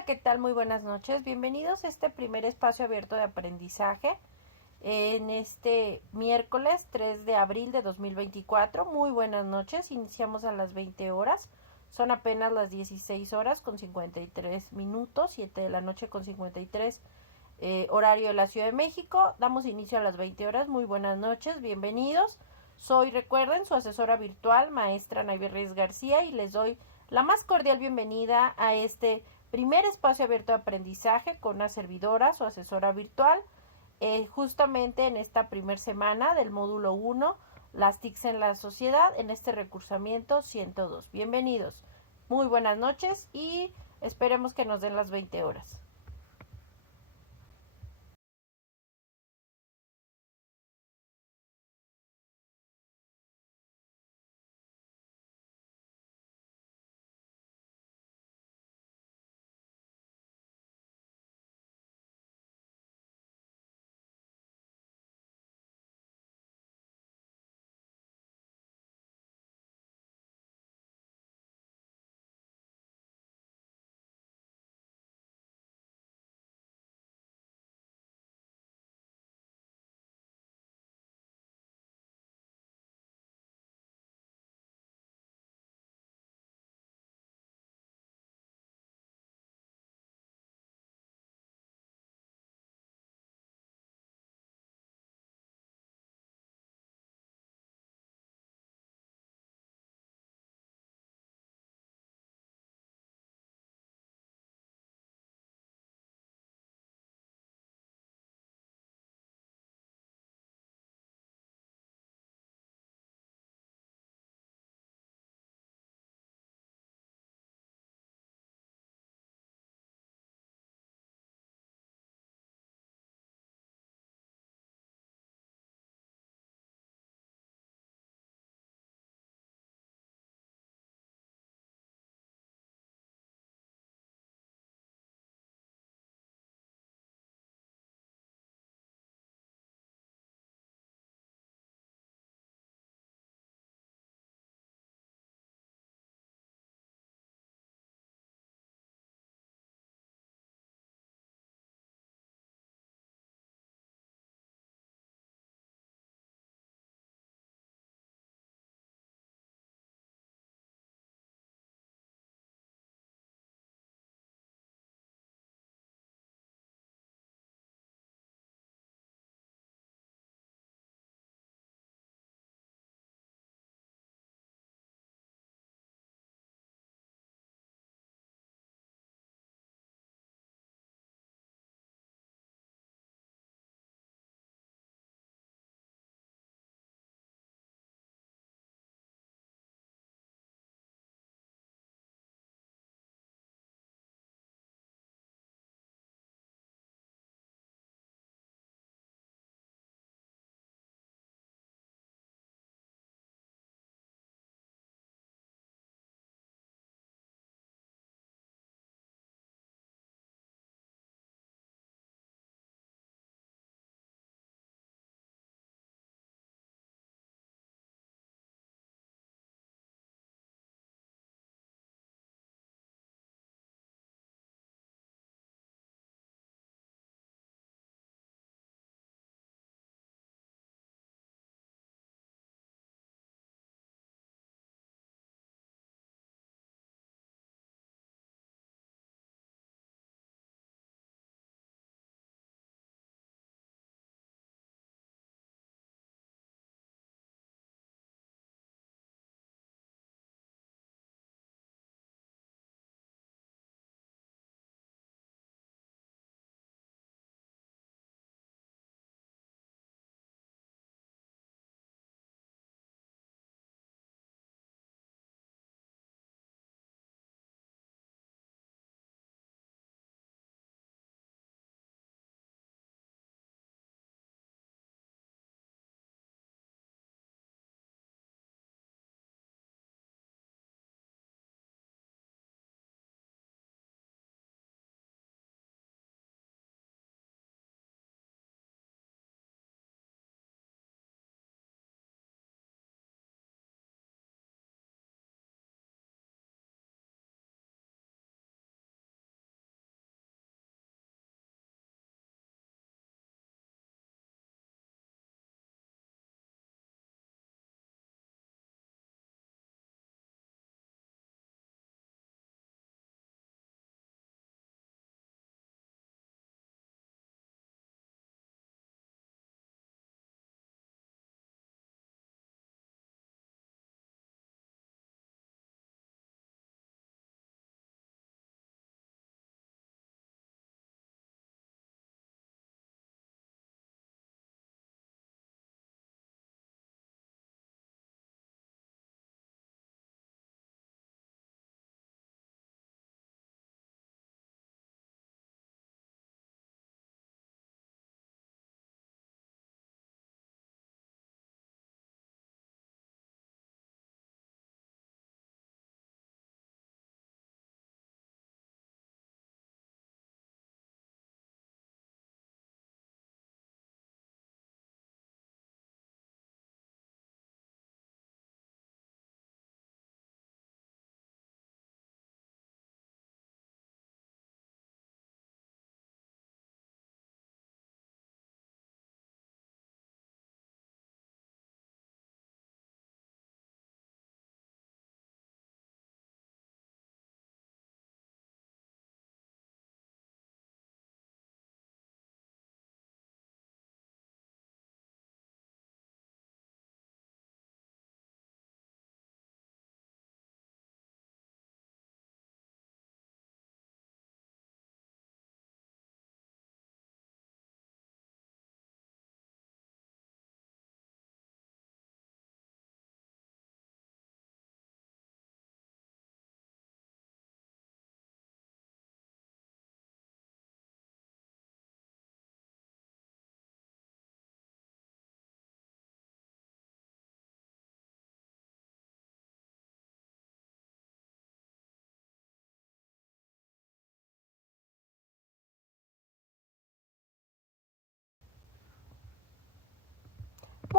Hola, ¿qué tal? Muy buenas noches. Bienvenidos a este primer espacio abierto de aprendizaje en este miércoles 3 de abril de 2024. Muy buenas noches. Iniciamos a las 20 horas. Son apenas las 16 horas con 53 minutos, 7 de la noche con 53 horario de la Ciudad de México. Damos inicio a las 20 horas. Muy buenas noches. Bienvenidos. Soy, recuerden, su asesora virtual, maestra Naybe Reyes García, y les doy la más cordial bienvenida a este primer espacio abierto de aprendizaje con una servidora, su asesora virtual, justamente en esta primer semana del módulo 1, las TICs en la sociedad, en este recursamiento 102. Bienvenidos, muy buenas noches y esperemos que nos den las 20 horas.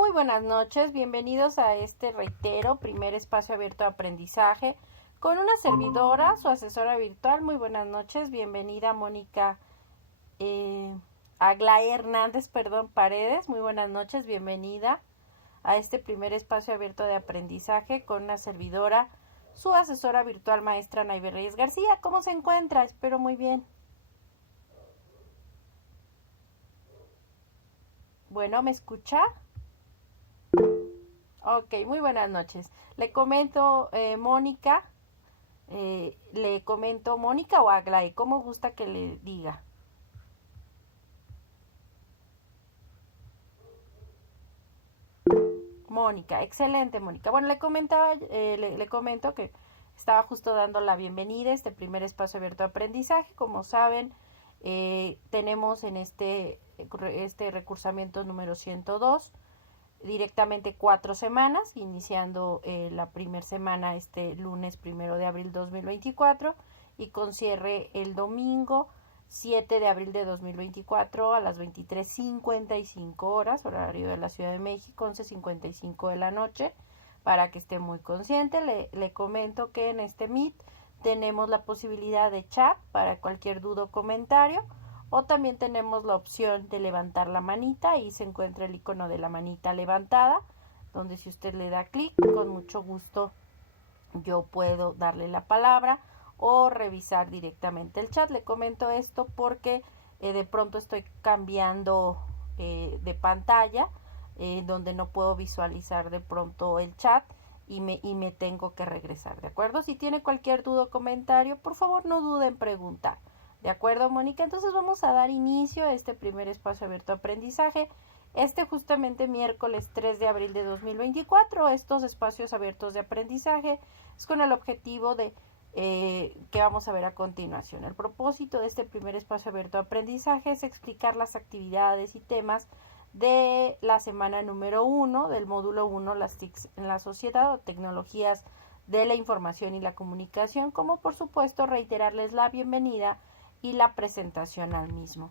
Muy buenas noches, bienvenidos a este, reitero, primer espacio abierto de aprendizaje con una servidora, su asesora virtual. Muy buenas noches, bienvenida Mónica Aglaé Hernández, Paredes. Muy buenas noches, bienvenida a este primer espacio abierto de aprendizaje con una servidora, su asesora virtual maestra Naybe Reyes García. ¿Cómo se encuentra? Espero muy bien. Bueno, ¿me escucha? Ok, muy buenas noches. Le comento, Mónica, Mónica o Aglaé, ¿cómo gusta que le diga? Mónica, excelente Mónica. Bueno, le comento que estaba justo dando la bienvenida a este primer espacio abierto de aprendizaje. Como saben, tenemos en este recursamiento número 102 directamente 4 semanas, iniciando la primera semana este lunes 1 de abril 2024 y con cierre el domingo 7 de abril de 2024 a las 23:55 horas, horario de la Ciudad de México, 11:55 de la noche, para que esté muy consciente. Le comento que en este Meet tenemos la posibilidad de chat para cualquier duda o comentario, o también tenemos la opción de levantar la manita. Ahí se encuentra el icono de la manita levantada, donde si usted le da clic, con mucho gusto yo puedo darle la palabra o revisar directamente el chat. Le comento esto porque de pronto estoy cambiando de pantalla, donde no puedo visualizar de pronto el chat y me tengo que regresar, ¿de acuerdo? Si tiene cualquier duda o comentario, por favor no dude en preguntar. ¿De acuerdo, Mónica? Entonces vamos a dar inicio a este primer espacio abierto de aprendizaje. Justamente miércoles 3 de abril de 2024, estos espacios abiertos de aprendizaje es con el objetivo de que vamos a ver a continuación. El propósito de este primer espacio abierto de aprendizaje es explicar las actividades y temas de la semana número 1 del módulo 1, las TICs en la sociedad o tecnologías de la información y la comunicación, como por supuesto reiterarles la bienvenida y la presentación al mismo.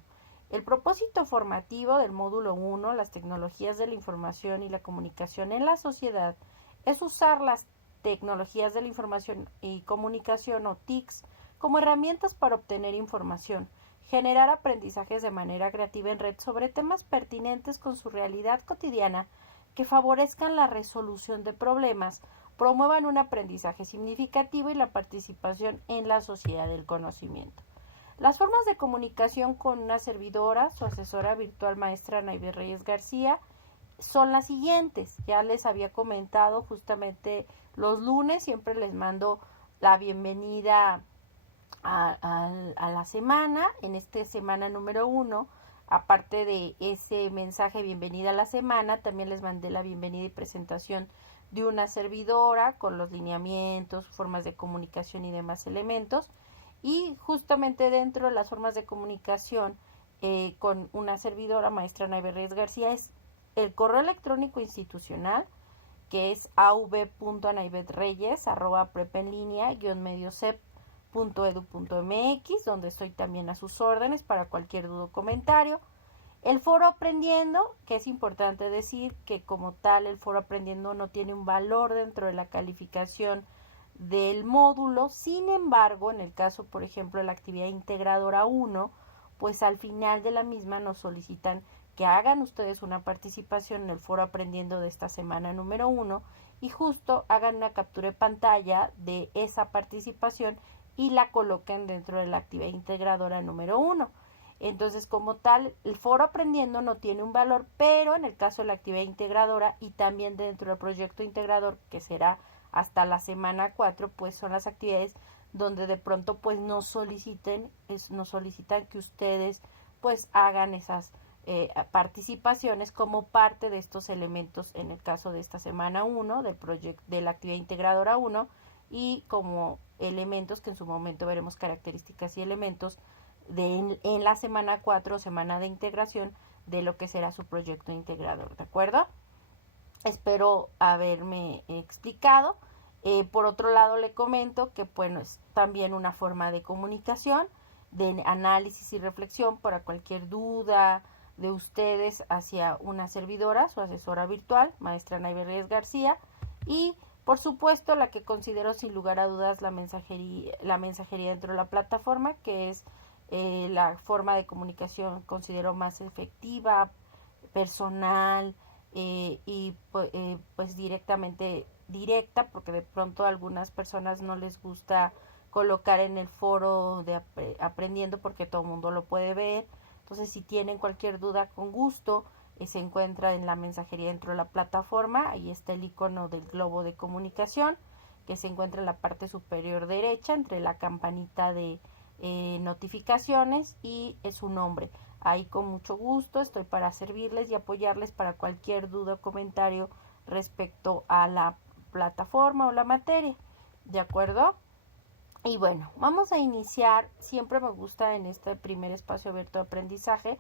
El propósito formativo del módulo 1, las tecnologías de la información y la comunicación en la sociedad, es usar las tecnologías de la información y comunicación o TICs como herramientas para obtener información, generar aprendizajes de manera creativa en red sobre temas pertinentes con su realidad cotidiana que favorezcan la resolución de problemas, promuevan un aprendizaje significativo y la participación en la sociedad del conocimiento. Las formas de comunicación con una servidora, su asesora virtual maestra Naybe Reyes García, son las siguientes. Ya les había comentado justamente los lunes, siempre les mando la bienvenida a la semana. En esta semana número 1, aparte de ese mensaje bienvenida a la semana, también les mandé la bienvenida y presentación de una servidora con los lineamientos, formas de comunicación y demás elementos. Y justamente dentro de las formas de comunicación con una servidora maestra Naybe Reyes García es el correo electrónico institucional, que es av.anaibetreyes@prepenlinea-mediocep.edu.mx, donde estoy también a sus órdenes para cualquier duda o comentario. El foro aprendiendo, que es importante decir que como tal el foro aprendiendo no tiene un valor dentro de la calificación del módulo. Sin embargo, en el caso, por ejemplo, de la actividad integradora 1, pues al final de la misma nos solicitan que hagan ustedes una participación en el foro aprendiendo de esta semana número 1 y justo hagan una captura de pantalla de esa participación y la coloquen dentro de la actividad integradora número 1. Entonces, como tal, el foro aprendiendo no tiene un valor, pero en el caso de la actividad integradora y también dentro del proyecto integrador, que será hasta la semana 4, pues son las actividades donde de pronto pues nos solicitan que ustedes pues hagan esas participaciones como parte de estos elementos en el caso de esta semana 1 de la actividad integradora 1 y como elementos que en su momento veremos características y elementos en la semana 4, semana de integración de lo que será su proyecto integrador, ¿de acuerdo? Espero haberme explicado. Por otro lado, le comento que bueno, es también una forma de comunicación, de análisis y reflexión para cualquier duda, de ustedes hacia una servidora, su asesora virtual, maestra Naive Reyes García, y por supuesto la que considero sin lugar a dudas la mensajería dentro de la plataforma, que es la forma de comunicación considero más efectiva, personal, y pues directa, porque de pronto a algunas personas no les gusta colocar en el foro de aprendiendo porque todo el mundo lo puede ver. Entonces, si tienen cualquier duda, con gusto, se encuentra en la mensajería dentro de la plataforma. Ahí está el icono del globo de comunicación, que se encuentra en la parte superior derecha, entre la campanita de notificaciones y su nombre. Ahí con mucho gusto estoy para servirles y apoyarles para cualquier duda o comentario respecto a la plataforma o la materia. ¿De acuerdo? Y bueno, vamos a iniciar. Siempre me gusta en este primer espacio abierto de aprendizaje,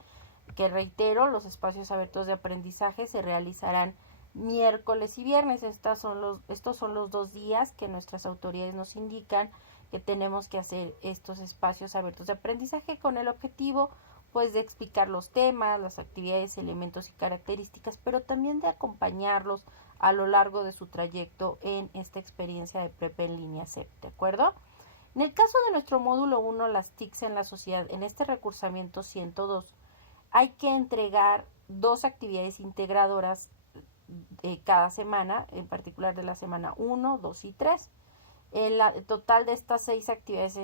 que reitero, los espacios abiertos de aprendizaje se realizarán miércoles y viernes. Estos son los 2 días que nuestras autoridades nos indican que tenemos que hacer estos espacios abiertos de aprendizaje, con el objetivo pues de explicar los temas, las actividades, elementos y características, pero también de acompañarlos a lo largo de su trayecto en esta experiencia de prepa en línea CEP, ¿de acuerdo? En el caso de nuestro módulo 1, las TICs en la sociedad, en este recursamiento 102, hay que entregar 2 actividades integradoras cada semana, en particular de la semana 1, 2 y 3. El total de estas 6 actividades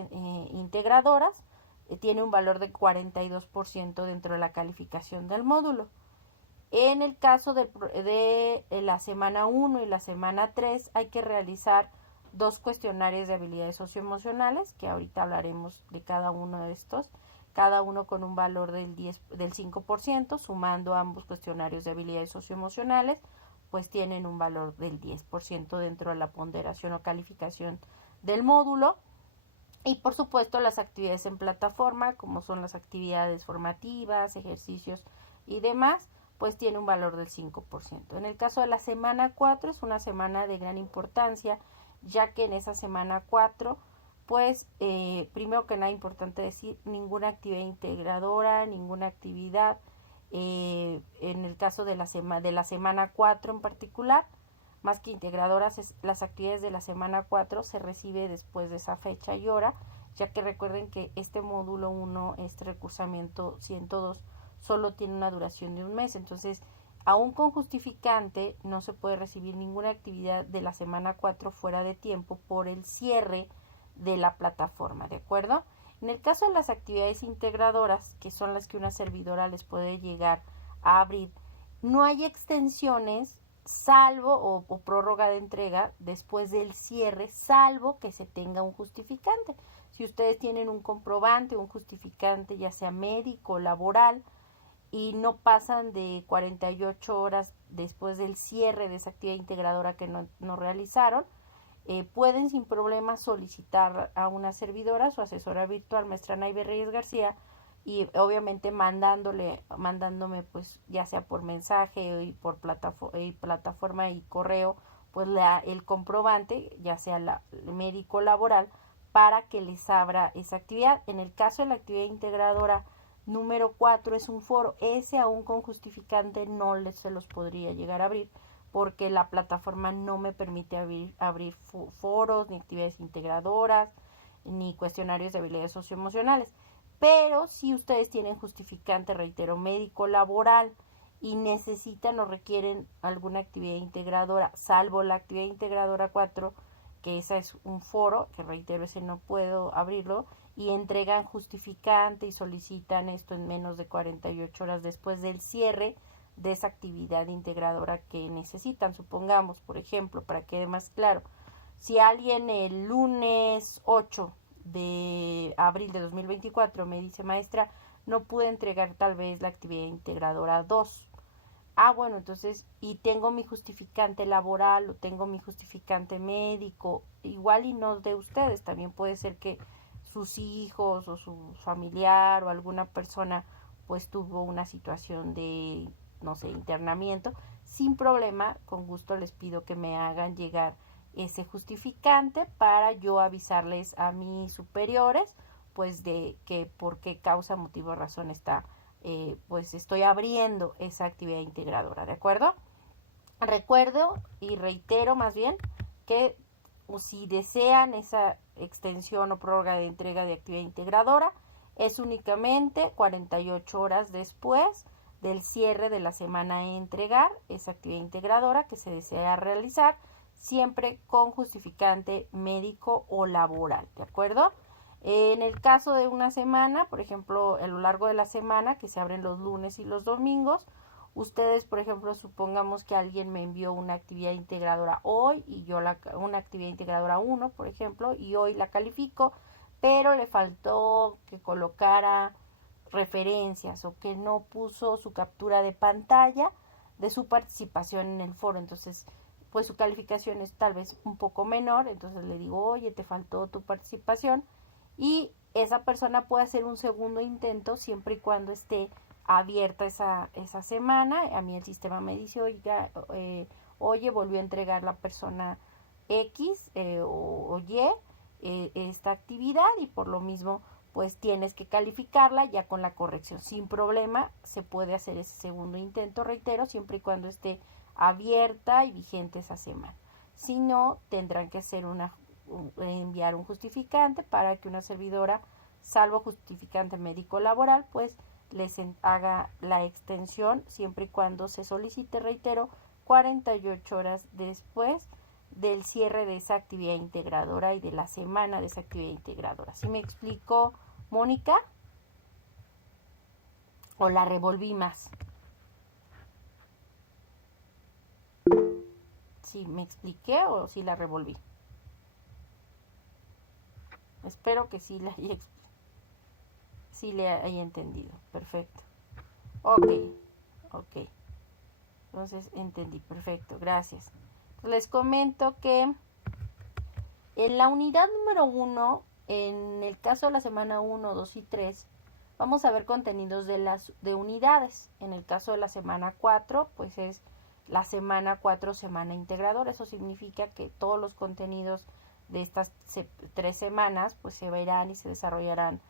integradoras tiene un valor de 42% dentro de la calificación del módulo. En el caso de la semana 1 y la semana 3 hay que realizar 2 cuestionarios de habilidades socioemocionales, que ahorita hablaremos de cada uno de estos, cada uno con un valor del 5%, sumando ambos cuestionarios de habilidades socioemocionales, pues tienen un valor del 10% dentro de la ponderación o calificación del módulo. Y por supuesto las actividades en plataforma, como son las actividades formativas, ejercicios y demás, pues tiene un valor del 5%. En el caso de la semana 4 es una semana de gran importancia, ya que en esa semana 4, pues primero que nada importante decir, ninguna actividad integradora, ninguna actividad, en el caso de la semana 4 en particular, más que integradoras, las actividades de la semana 4 se recibe después de esa fecha y hora, ya que recuerden que este módulo 1, este recursamiento 102, solo tiene una duración de un mes. Entonces, aún con justificante, no se puede recibir ninguna actividad de la semana 4 fuera de tiempo por el cierre de la plataforma, ¿de acuerdo? En el caso de las actividades integradoras, que son las que una servidora les puede llegar a abrir, no hay extensiones salvo o prórroga de entrega después del cierre, salvo que se tenga un justificante. Si ustedes tienen un comprobante, un justificante, ya sea médico o laboral, y no pasan de 48 horas después del cierre de esa actividad integradora que no realizaron, pueden sin problema solicitar a una servidora, su asesora virtual, maestra Naive Reyes García, y obviamente mandándome pues ya sea por mensaje y por plataforma y correo, pues el comprobante, ya sea el médico laboral, para que les abra esa actividad. En el caso de la actividad integradora número 4 es un foro, ese aún con justificante no se los podría llegar a abrir, porque la plataforma no me permite abrir foros, ni actividades integradoras, ni cuestionarios de habilidades socioemocionales. Pero si ustedes tienen justificante, reitero, médico laboral, y necesitan o requieren alguna actividad integradora, salvo la actividad integradora 4, que esa es un foro, que reitero, ese no puedo abrirlo, y entregan justificante y solicitan esto en menos de 48 horas después del cierre de esa actividad integradora que necesitan. Supongamos, por ejemplo, para que quede más claro, si alguien el lunes 8 de abril de 2024 me dice, maestra, no pude entregar tal vez la actividad integradora 2. Bueno, entonces, y tengo mi justificante laboral o tengo mi justificante médico, igual y no de ustedes, también puede ser que sus hijos o su familiar o alguna persona pues tuvo una situación de, no sé, internamiento, sin problema, con gusto les pido que me hagan llegar ese justificante para yo avisarles a mis superiores pues de que por qué causa, motivo o razón está pues estoy abriendo esa actividad integradora, ¿de acuerdo? Recuerdo y reitero más bien que si desean esa extensión o prórroga de entrega de actividad integradora, es únicamente 48 horas después del cierre de la semana a entregar esa actividad integradora que se desea realizar, siempre con justificante médico o laboral, ¿de acuerdo? En el caso de una semana, por ejemplo, a lo largo de la semana, que se abren los lunes y los domingos, ustedes, por ejemplo, supongamos que alguien me envió una actividad integradora hoy y yo una actividad integradora 1, por ejemplo, y hoy la califico, pero le faltó que colocara referencias o que no puso su captura de pantalla de su participación en el foro. Entonces, pues su calificación es tal vez un poco menor. Entonces le digo, oye, te faltó tu participación. Y esa persona puede hacer un segundo intento siempre y cuando esté abierta esa semana. A mí el sistema me dice, oye, volvió a entregar la persona X o Y esta actividad y por lo mismo pues tienes que calificarla ya con la corrección. Sin problema se puede hacer ese segundo intento, reitero, siempre y cuando esté abierta y vigente esa semana. Si no, tendrán que hacer enviar un justificante para que una servidora, salvo justificante médico laboral, pues les haga la extensión siempre y cuando se solicite, reitero, 48 horas después del cierre de esa actividad integradora y de la semana de esa actividad integradora. ¿Sí me explico, Mónica? ¿O la revolví más? ¿Sí me expliqué o sí la revolví? Espero que sí le haya entendido. Perfecto. Ok. Entonces entendí. Perfecto. Gracias. Les comento que en la unidad número 1, en el caso de la semana 1, 2 y 3, vamos a ver contenidos de unidades. En el caso de la semana 4, pues es la semana 4, semana integradora. Eso significa que todos los contenidos de estas 3 semanas pues se verán y se desarrollarán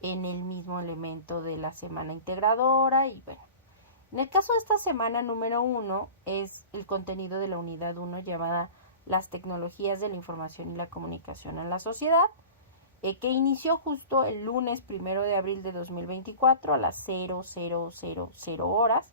en el mismo elemento de la semana integradora. Y bueno, en el caso de esta semana número 1 es el contenido de la unidad 1 llamada las tecnologías de la información y la comunicación en la sociedad, que inició justo el lunes 1 de abril de 2024 a las 0000 horas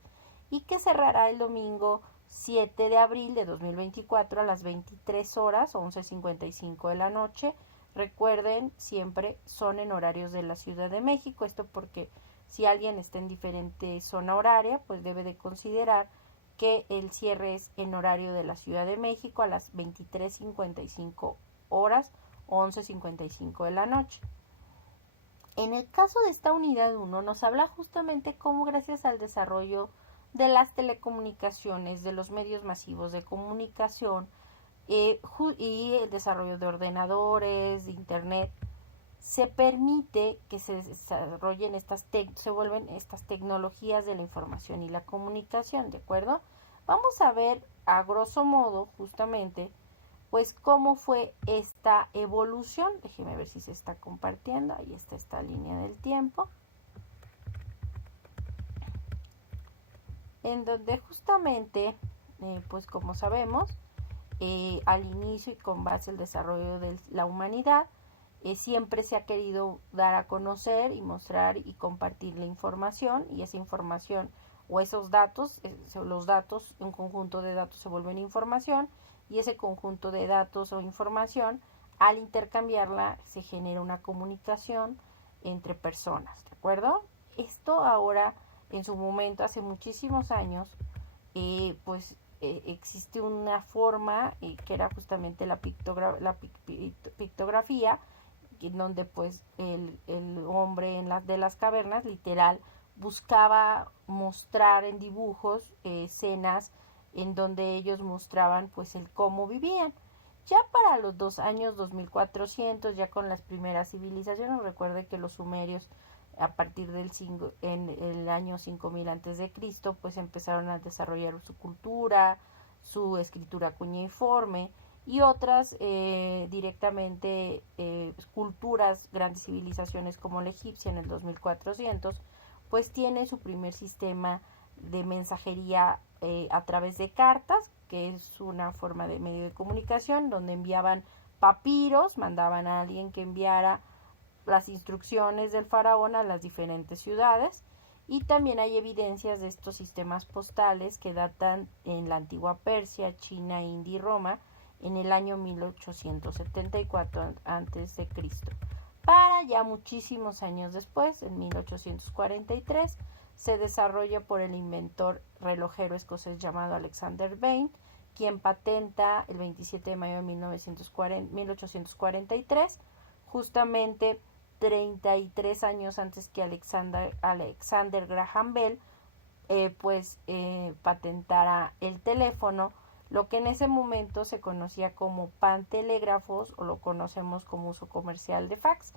y que cerrará el domingo 7 de abril de 2024 a las 23 horas 11:55 de la noche. Recuerden, siempre son en horarios de la Ciudad de México, esto porque si alguien está en diferente zona horaria, pues debe de considerar que el cierre es en horario de la Ciudad de México a las 23:55 horas 11:55 de la noche. En el caso de esta unidad 1 nos habla justamente cómo gracias al desarrollo de las telecomunicaciones, de los medios masivos de comunicación y el desarrollo de ordenadores, de internet, se permite que se desarrollen se vuelven estas tecnologías de la información y la comunicación, ¿de acuerdo? Vamos a ver a grosso modo justamente pues cómo fue esta evolución. Déjeme ver si se está compartiendo. Ahí está esta línea del tiempo, en donde justamente pues como sabemos al inicio y con base al desarrollo de la humanidad, siempre se ha querido dar a conocer y mostrar y compartir la información, y esa información o esos datos, los datos, un conjunto de datos se vuelven información, y ese conjunto de datos o información, al intercambiarla, se genera una comunicación entre personas, ¿de acuerdo? Esto ahora, en su momento, hace muchísimos años, pues existe una forma que era justamente la pictografía, en donde pues el hombre de las cavernas literal buscaba mostrar en dibujos escenas en donde ellos mostraban pues el cómo vivían. Ya para los años 2400, ya con las primeras civilizaciones, recuerde que los sumerios a partir en el año 5000 antes de Cristo, pues empezaron a desarrollar su cultura, su escritura cuneiforme y otras culturas, grandes civilizaciones como la egipcia en el 2400, pues tiene su primer sistema de mensajería a través de cartas, que es una forma de medio de comunicación donde enviaban papiros, mandaban a alguien que enviara las instrucciones del faraón a las diferentes ciudades, y también hay evidencias de estos sistemas postales que datan en la antigua Persia, China, India y Roma en el año 1874 a.C. Para ya muchísimos años después, en 1843, se desarrolla por el inventor relojero escocés llamado Alexander Bain, quien patenta el 27 de mayo de 1843, justamente 33 años antes que Alexander Graham Bell patentara el teléfono, lo que en ese momento se conocía como pantelégrafos, o lo conocemos como uso comercial de fax.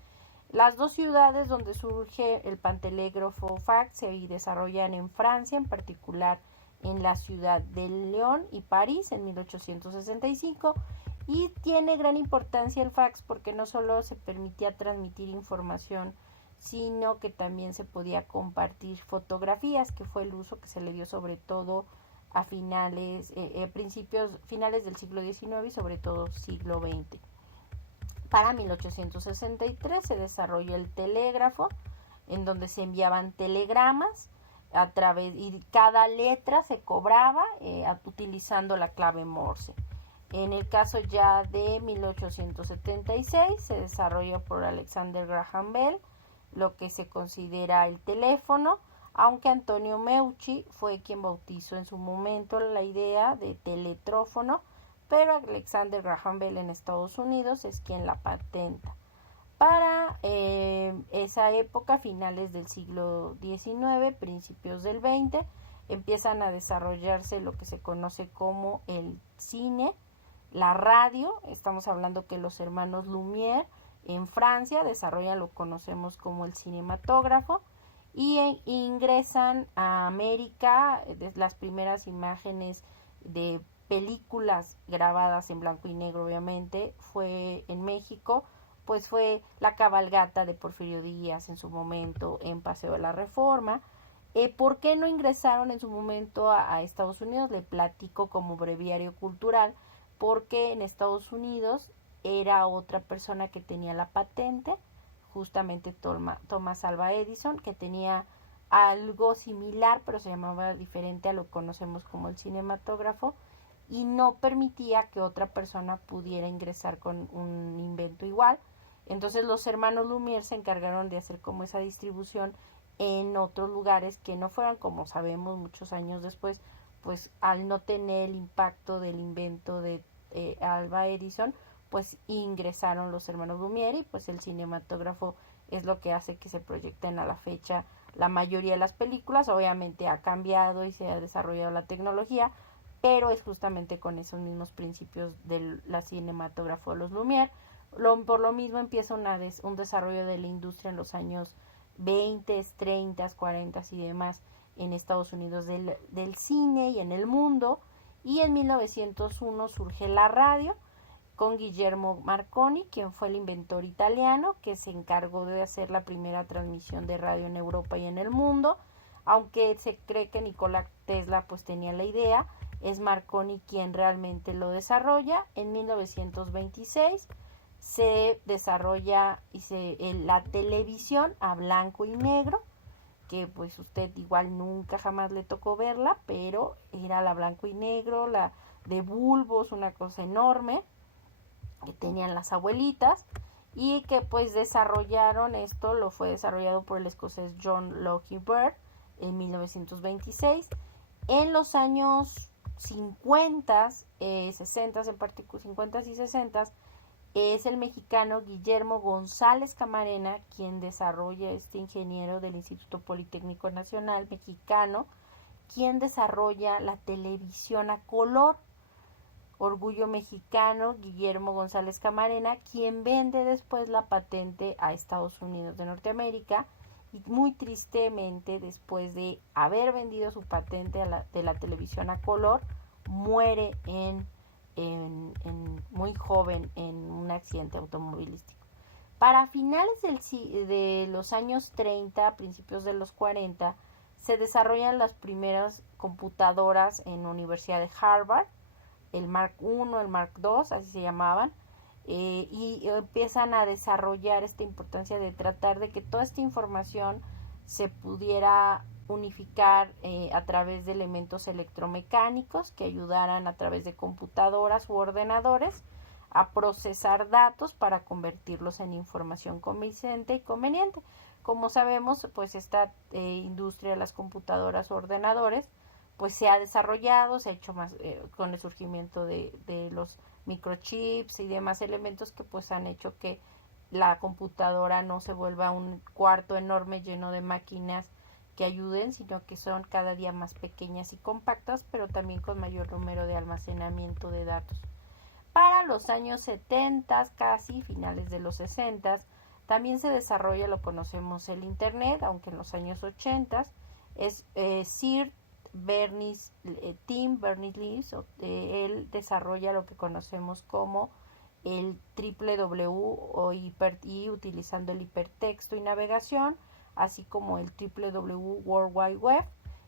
Las dos ciudades donde surge el pantelégrafo fax se desarrollan en Francia, en particular en la ciudad de León y París en 1865, y tiene gran importancia el fax porque no solo se permitía transmitir información, sino que también se podía compartir fotografías, que fue el uso que se le dio sobre todo a finales del siglo XIX y sobre todo siglo XX. Para 1863 se desarrolló el telégrafo, en donde se enviaban telegramas a través, y cada letra se cobraba utilizando la clave Morse. En el caso ya de 1876 se desarrolló por Alexander Graham Bell lo que se considera el teléfono, aunque Antonio Meucci fue quien bautizó en su momento la idea de teletrófono, pero Alexander Graham Bell en Estados Unidos es quien la patenta. Para esa época, finales del siglo XIX, principios del XX, empiezan a desarrollarse lo que se conoce como el cine, la radio. Estamos hablando que los hermanos Lumière en Francia desarrollan lo que conocemos como el cinematógrafo, y ingresan a América las primeras imágenes de películas grabadas en blanco y negro, obviamente, fue en México, pues fue la cabalgata de Porfirio Díaz en su momento en Paseo de la Reforma. ¿Por qué no ingresaron en su momento a Estados Unidos? Le platico como breviario cultural, porque en Estados Unidos era otra persona que tenía la patente, justamente Thomas Alva Edison, que tenía algo similar, pero se llamaba diferente a lo que conocemos como el cinematógrafo, y no permitía que otra persona pudiera ingresar con un invento igual. Entonces los hermanos Lumière se encargaron de hacer como esa distribución en otros lugares que no fueran, como sabemos muchos años después, pues al no tener el impacto del invento de Alva Edison, pues ingresaron los hermanos Lumière, y pues el cinematógrafo es lo que hace que se proyecten a la fecha la mayoría de las películas. Obviamente ha cambiado y se ha desarrollado la tecnología, pero es justamente con esos mismos principios de la cinematógrafo de los Lumière. Por lo mismo empieza un desarrollo de la industria en los años 20, 30, 40 y demás en Estados Unidos del cine y en el mundo. Y en 1901 surge la radio con Guillermo Marconi, quien fue el inventor italiano que se encargó de hacer la primera transmisión de radio en Europa y en el mundo. Aunque se cree que Nikola Tesla pues tenía la idea, es Marconi quien realmente lo desarrolla. En 1926 se desarrolla la televisión a blanco y negro, que pues usted igual nunca jamás le tocó verla, pero era la blanco y negro, la de bulbos, una cosa enorme que tenían las abuelitas, y que pues desarrollaron esto, fue desarrollado por el escocés John Logie Baird en 1926. En los años 50, 60 en particular, 50 y 60, es el mexicano Guillermo González Camarena quien desarrolla, este ingeniero del Instituto Politécnico Nacional mexicano, quien desarrolla la televisión a color. Orgullo mexicano, Guillermo González Camarena, quien vende después la patente a Estados Unidos de Norteamérica, y muy tristemente, después de haber vendido su patente de la televisión a color, muere muy joven en un accidente automovilístico. Para finales de los años 30, principios de los 40, se desarrollan las primeras computadoras en la Universidad de Harvard, el Mark I, el Mark II, así se llamaban, y empiezan a desarrollar esta importancia de tratar de que toda esta información se pudiera unificar a través de elementos electromecánicos que ayudaran a través de computadoras u ordenadores a procesar datos para convertirlos en información convincente y conveniente. Como sabemos, pues esta industria de las computadoras o ordenadores pues se ha desarrollado, se ha hecho más con el surgimiento de los microchips y demás elementos que pues han hecho que la computadora no se vuelva un cuarto enorme lleno de máquinas que ayuden, sino que son cada día más pequeñas y compactas, pero también con mayor número de almacenamiento de datos. Para los años 70, casi finales de los 60, también se desarrolla, lo conocemos, el Internet, aunque en los años 80 es Tim Berners-Lee, él desarrolla lo que conocemos como el www utilizando el hipertexto y navegación, así como el www World Wide Web,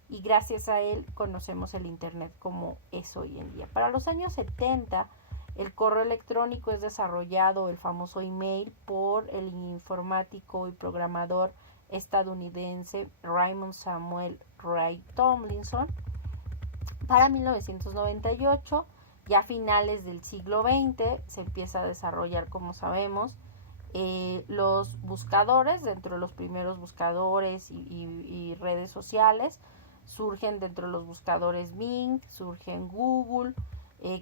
y gracias a él conocemos el Internet como es hoy en día. Para los años 70, el correo electrónico es desarrollado, el famoso email, por el informático y programador estadounidense Raymond Samuel Ray Tomlinson. Para 1998, ya a finales del siglo XX, se empieza a desarrollar, como sabemos, los buscadores. Dentro de los primeros buscadores y redes sociales surgen dentro de los buscadores Bing, surgen Google,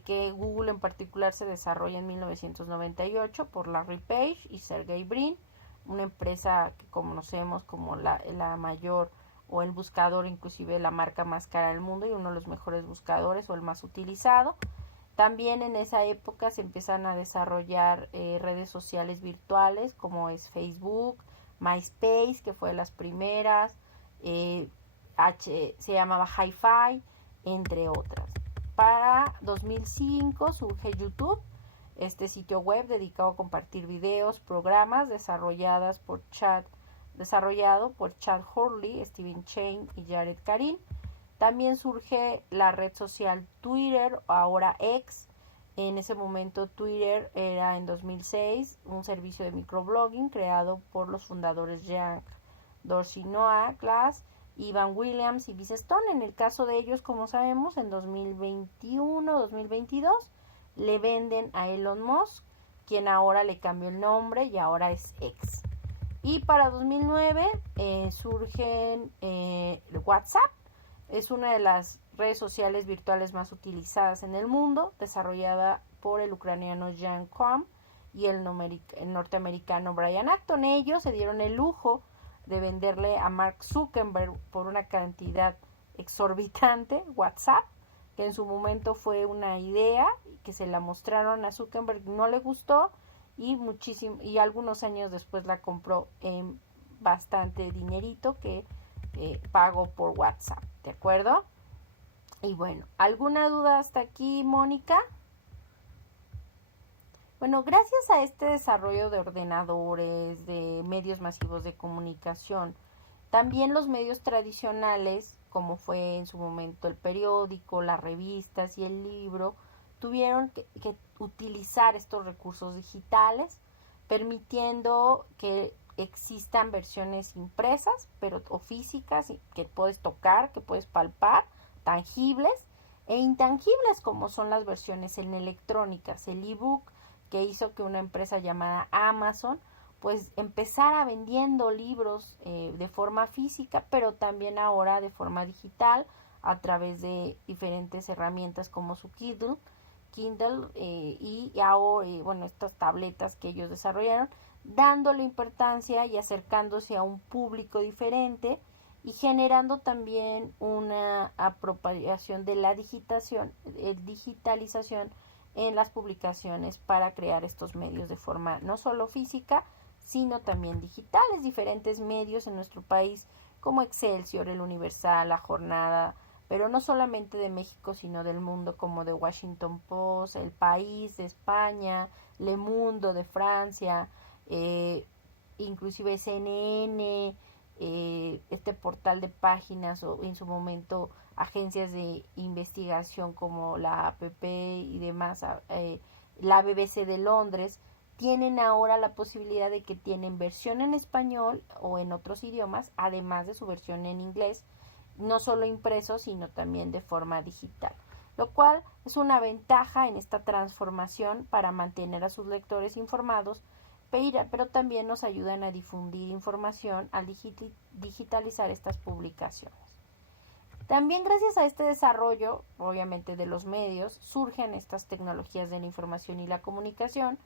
que Google en particular se desarrolla en 1998 por Larry Page y Sergey Brin, una empresa que conocemos como la mayor o el buscador, inclusive la marca más cara del mundo y uno de los mejores buscadores o el más utilizado. También en esa época se empiezan a desarrollar redes sociales virtuales como es Facebook, MySpace, que fue de las primeras, se llamaba Hi-Fi, entre otras. Para 2005 surge YouTube, este sitio web dedicado a compartir videos, programas desarrollado por Chad Hurley, Steven Chain y Jared Karim. También surge la red social Twitter, ahora X. En ese momento Twitter era en 2006 un servicio de microblogging creado por los fundadores Jack Dorsey, Noah Glass, Ivan Williams y Biz Stone. En el caso de ellos, como sabemos, en 2021-2022 le venden a Elon Musk, quien ahora le cambió el nombre y ahora es X. Y para 2009 surgen WhatsApp. Es una de las redes sociales virtuales más utilizadas en el mundo, desarrollada por el ucraniano Jan Koum y el norteamericano Brian Acton. Ellos se dieron el lujo de venderle a Mark Zuckerberg por una cantidad exorbitante WhatsApp, que en su momento fue una idea que se la mostraron a Zuckerberg, no le gustó y algunos años después la compró en bastante dinerito que pagó por WhatsApp, ¿de acuerdo? Y bueno, ¿alguna duda hasta aquí, Mónica? Bueno, gracias a este desarrollo de ordenadores, de medios masivos de comunicación, también los medios tradicionales, como fue en su momento el periódico, las revistas y el libro, tuvieron que utilizar estos recursos digitales, permitiendo que existan versiones impresas o físicas que puedes tocar, que puedes palpar, tangibles e intangibles, como son las versiones en electrónicas, el ebook, que hizo que una empresa llamada Amazon pues empezara vendiendo libros de forma física, pero también ahora de forma digital a través de diferentes herramientas como su Kindle y ahora, estas tabletas que ellos desarrollaron, dándole importancia y acercándose a un público diferente y generando también una apropiación de la digitalización en las publicaciones para crear estos medios de forma no solo física, sino también digitales. Diferentes medios en nuestro país como Excelsior, El Universal, La Jornada, pero no solamente de México, sino del mundo, como The Washington Post, El País de España, Le Mundo de Francia, inclusive CNN, este portal de páginas o en su momento agencias de investigación como la APP y demás, la BBC de Londres, tienen ahora la posibilidad de que tienen versión en español o en otros idiomas, además de su versión en inglés, no solo impreso, sino también de forma digital, lo cual es una ventaja en esta transformación para mantener a sus lectores informados, pero también nos ayudan a difundir información al digitalizar estas publicaciones. También gracias a este desarrollo, obviamente de los medios, surgen estas tecnologías de la información y la comunicación,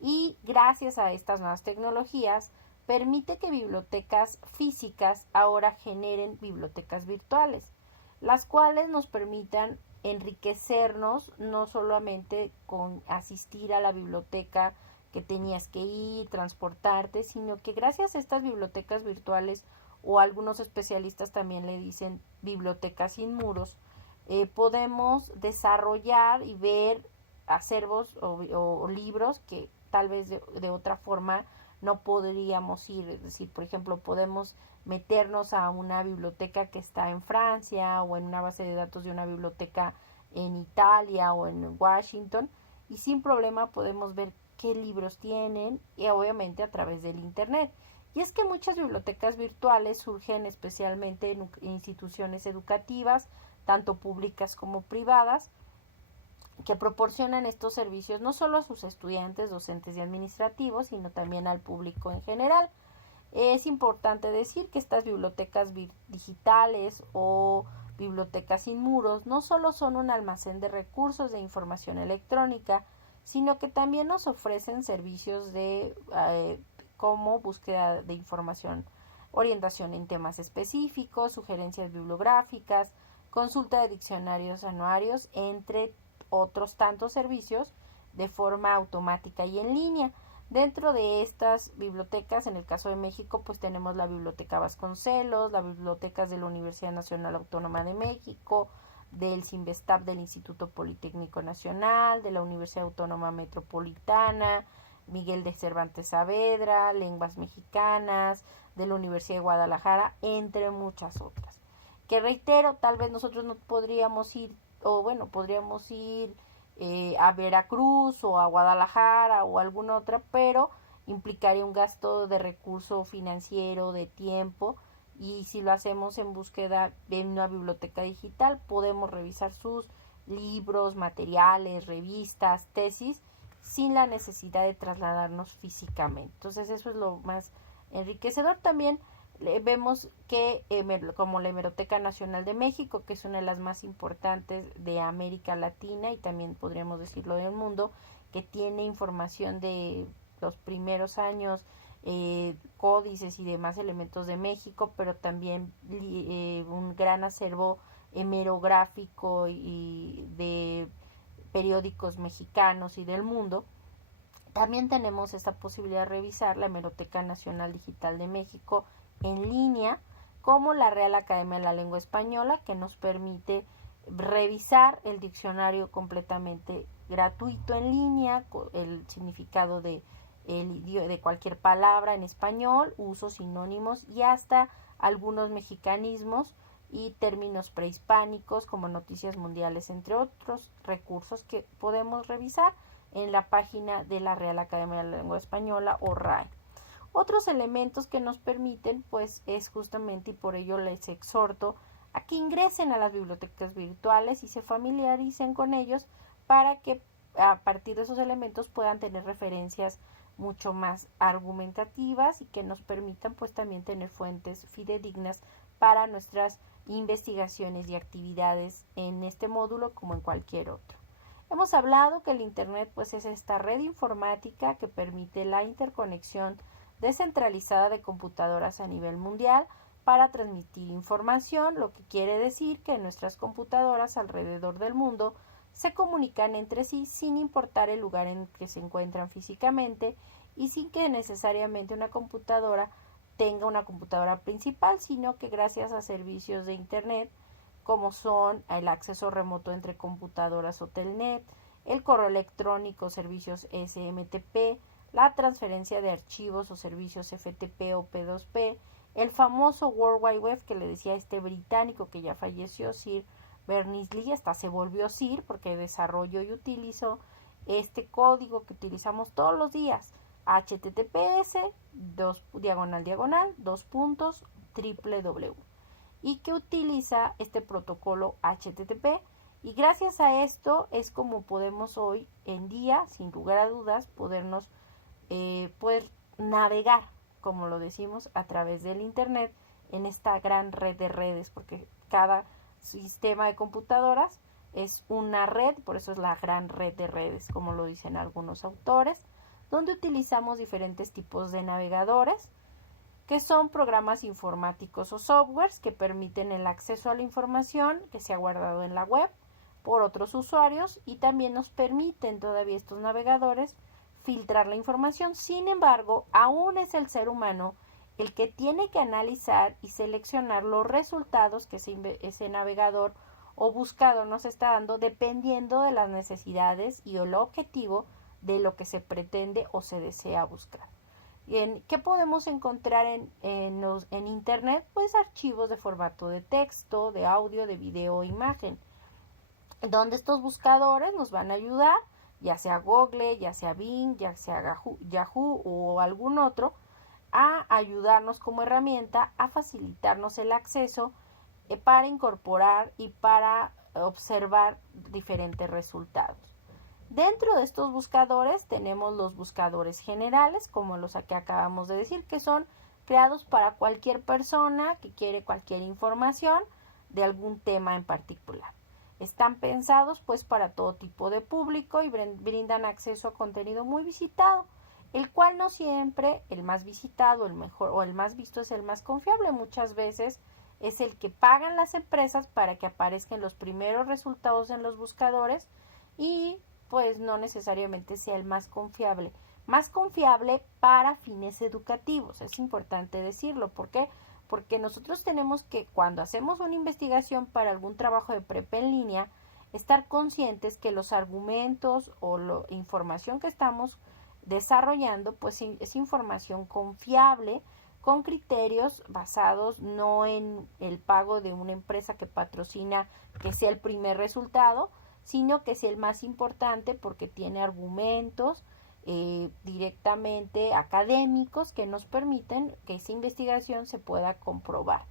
y gracias a estas nuevas tecnologías permite que bibliotecas físicas ahora generen bibliotecas virtuales, las cuales nos permitan enriquecernos no solamente con asistir a la biblioteca que tenías que ir, transportarte, sino que gracias a estas bibliotecas virtuales, o algunos especialistas también le dicen bibliotecas sin muros, podemos desarrollar y ver acervos o libros que tal vez de otra forma no podríamos ir. Es decir, por ejemplo, podemos meternos a una biblioteca que está en Francia o en una base de datos de una biblioteca en Italia o en Washington, y sin problema podemos ver qué libros tienen, y obviamente a través del internet. Y es que muchas bibliotecas virtuales surgen especialmente en instituciones educativas, tanto públicas como privadas, que proporcionan estos servicios no solo a sus estudiantes, docentes y administrativos, sino también al público en general. Es importante decir que estas bibliotecas digitales o bibliotecas sin muros no solo son un almacén de recursos de información electrónica, sino que también nos ofrecen servicios de como búsqueda de información, orientación en temas específicos, sugerencias bibliográficas, consulta de diccionarios anuarios, entre otros tantos servicios de forma automática y en línea. Dentro de estas bibliotecas, en el caso de México, pues tenemos la Biblioteca Vasconcelos, las bibliotecas de la Universidad Nacional Autónoma de México, del CINVESTAP, del Instituto Politécnico Nacional, de la Universidad Autónoma Metropolitana, Miguel de Cervantes Saavedra, Lenguas Mexicanas, de la Universidad de Guadalajara, entre muchas otras. Que reitero, tal vez nosotros no podríamos ir, o bueno, podríamos ir a Veracruz o a Guadalajara o alguna otra, pero implicaría un gasto de recurso financiero, de tiempo, y si lo hacemos en búsqueda de una biblioteca digital, podemos revisar sus libros, materiales, revistas, tesis, sin la necesidad de trasladarnos físicamente. Entonces eso es lo más enriquecedor. También vemos que como la Hemeroteca Nacional de México, que es una de las más importantes de América Latina y también podríamos decirlo del mundo, que tiene información de los primeros años, códices y demás elementos de México, pero también un gran acervo hemerográfico y de periódicos mexicanos y del mundo. También tenemos esta posibilidad de revisar la Hemeroteca Nacional Digital de México en línea, como la Real Academia de la Lengua Española, que nos permite revisar el diccionario completamente gratuito en línea, el significado de cualquier palabra en español, usos, sinónimos y hasta algunos mexicanismos y términos prehispánicos como noticias mundiales, entre otros recursos que podemos revisar en la página de la Real Academia de la Lengua Española o RAE. Otros elementos que nos permiten, pues, es justamente, y por ello les exhorto a que ingresen a las bibliotecas virtuales y se familiaricen con ellos para que a partir de esos elementos puedan tener referencias mucho más argumentativas y que nos permitan, pues, también tener fuentes fidedignas para nuestras investigaciones y actividades en este módulo como en cualquier otro. Hemos hablado que el Internet, pues, es esta red informática que permite la interconexión descentralizada de computadoras a nivel mundial para transmitir información, lo que quiere decir que nuestras computadoras alrededor del mundo se comunican entre sí sin importar el lugar en que se encuentran físicamente y sin que necesariamente una computadora tenga una computadora principal, sino que gracias a servicios de Internet como son el acceso remoto entre computadoras o telnet, el correo electrónico, servicios SMTP, la transferencia de archivos o servicios FTP o P2P, el famoso World Wide Web que le decía este británico que ya falleció, Sir Berners-Lee, hasta se volvió Sir porque desarrolló y utilizó este código que utilizamos todos los días, HTTPS, www, y que utiliza este protocolo HTTP. Y gracias a esto es como podemos hoy en día, sin lugar a dudas, poder navegar, como lo decimos, a través del Internet en esta gran red de redes, porque cada sistema de computadoras es una red, por eso es la gran red de redes, como lo dicen algunos autores, donde utilizamos diferentes tipos de navegadores, que son programas informáticos o softwares que permiten el acceso a la información que se ha guardado en la web por otros usuarios, y también nos permiten todavía estos navegadores filtrar la información. Sin embargo, aún es el ser humano el que tiene que analizar y seleccionar los resultados que ese navegador o buscador nos está dando, dependiendo de las necesidades y el objetivo de lo que se pretende o se desea buscar. ¿Qué podemos encontrar en Internet? Pues archivos de formato de texto, de audio, de video, imagen, donde estos buscadores nos van a ayudar, ya sea Google, ya sea Bing, ya sea Yahoo o algún otro, a ayudarnos como herramienta a facilitarnos el acceso para incorporar y para observar diferentes resultados. Dentro de estos buscadores tenemos los buscadores generales, como los que acabamos de decir, que son creados para cualquier persona que quiere cualquier información de algún tema en particular. Están pensados pues para todo tipo de público y brindan acceso a contenido muy visitado, el cual no siempre el más visitado, el mejor o el más visto es el más confiable. Muchas veces es el que pagan las empresas para que aparezcan los primeros resultados en los buscadores, y pues no necesariamente sea el más confiable. Más confiable para fines educativos, es importante decirlo. ¿Por qué? Porque nosotros tenemos que, cuando hacemos una investigación para algún trabajo de prepa en línea, estar conscientes que los argumentos o la información que estamos desarrollando pues es información confiable, con criterios basados no en el pago de una empresa que patrocina que sea el primer resultado, sino que sea el más importante porque tiene argumentos directamente académicos que nos permiten que esa investigación se pueda comprobar.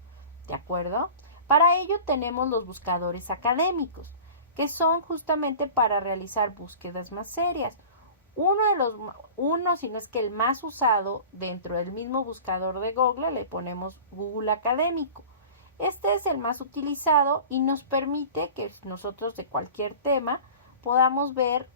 ¿De acuerdo? Para ello tenemos los buscadores académicos, que son justamente para realizar búsquedas más serias. Uno, si no es que el más usado dentro del mismo buscador de Google, le ponemos Google Académico. Este es el más utilizado y nos permite que nosotros de cualquier tema podamos ver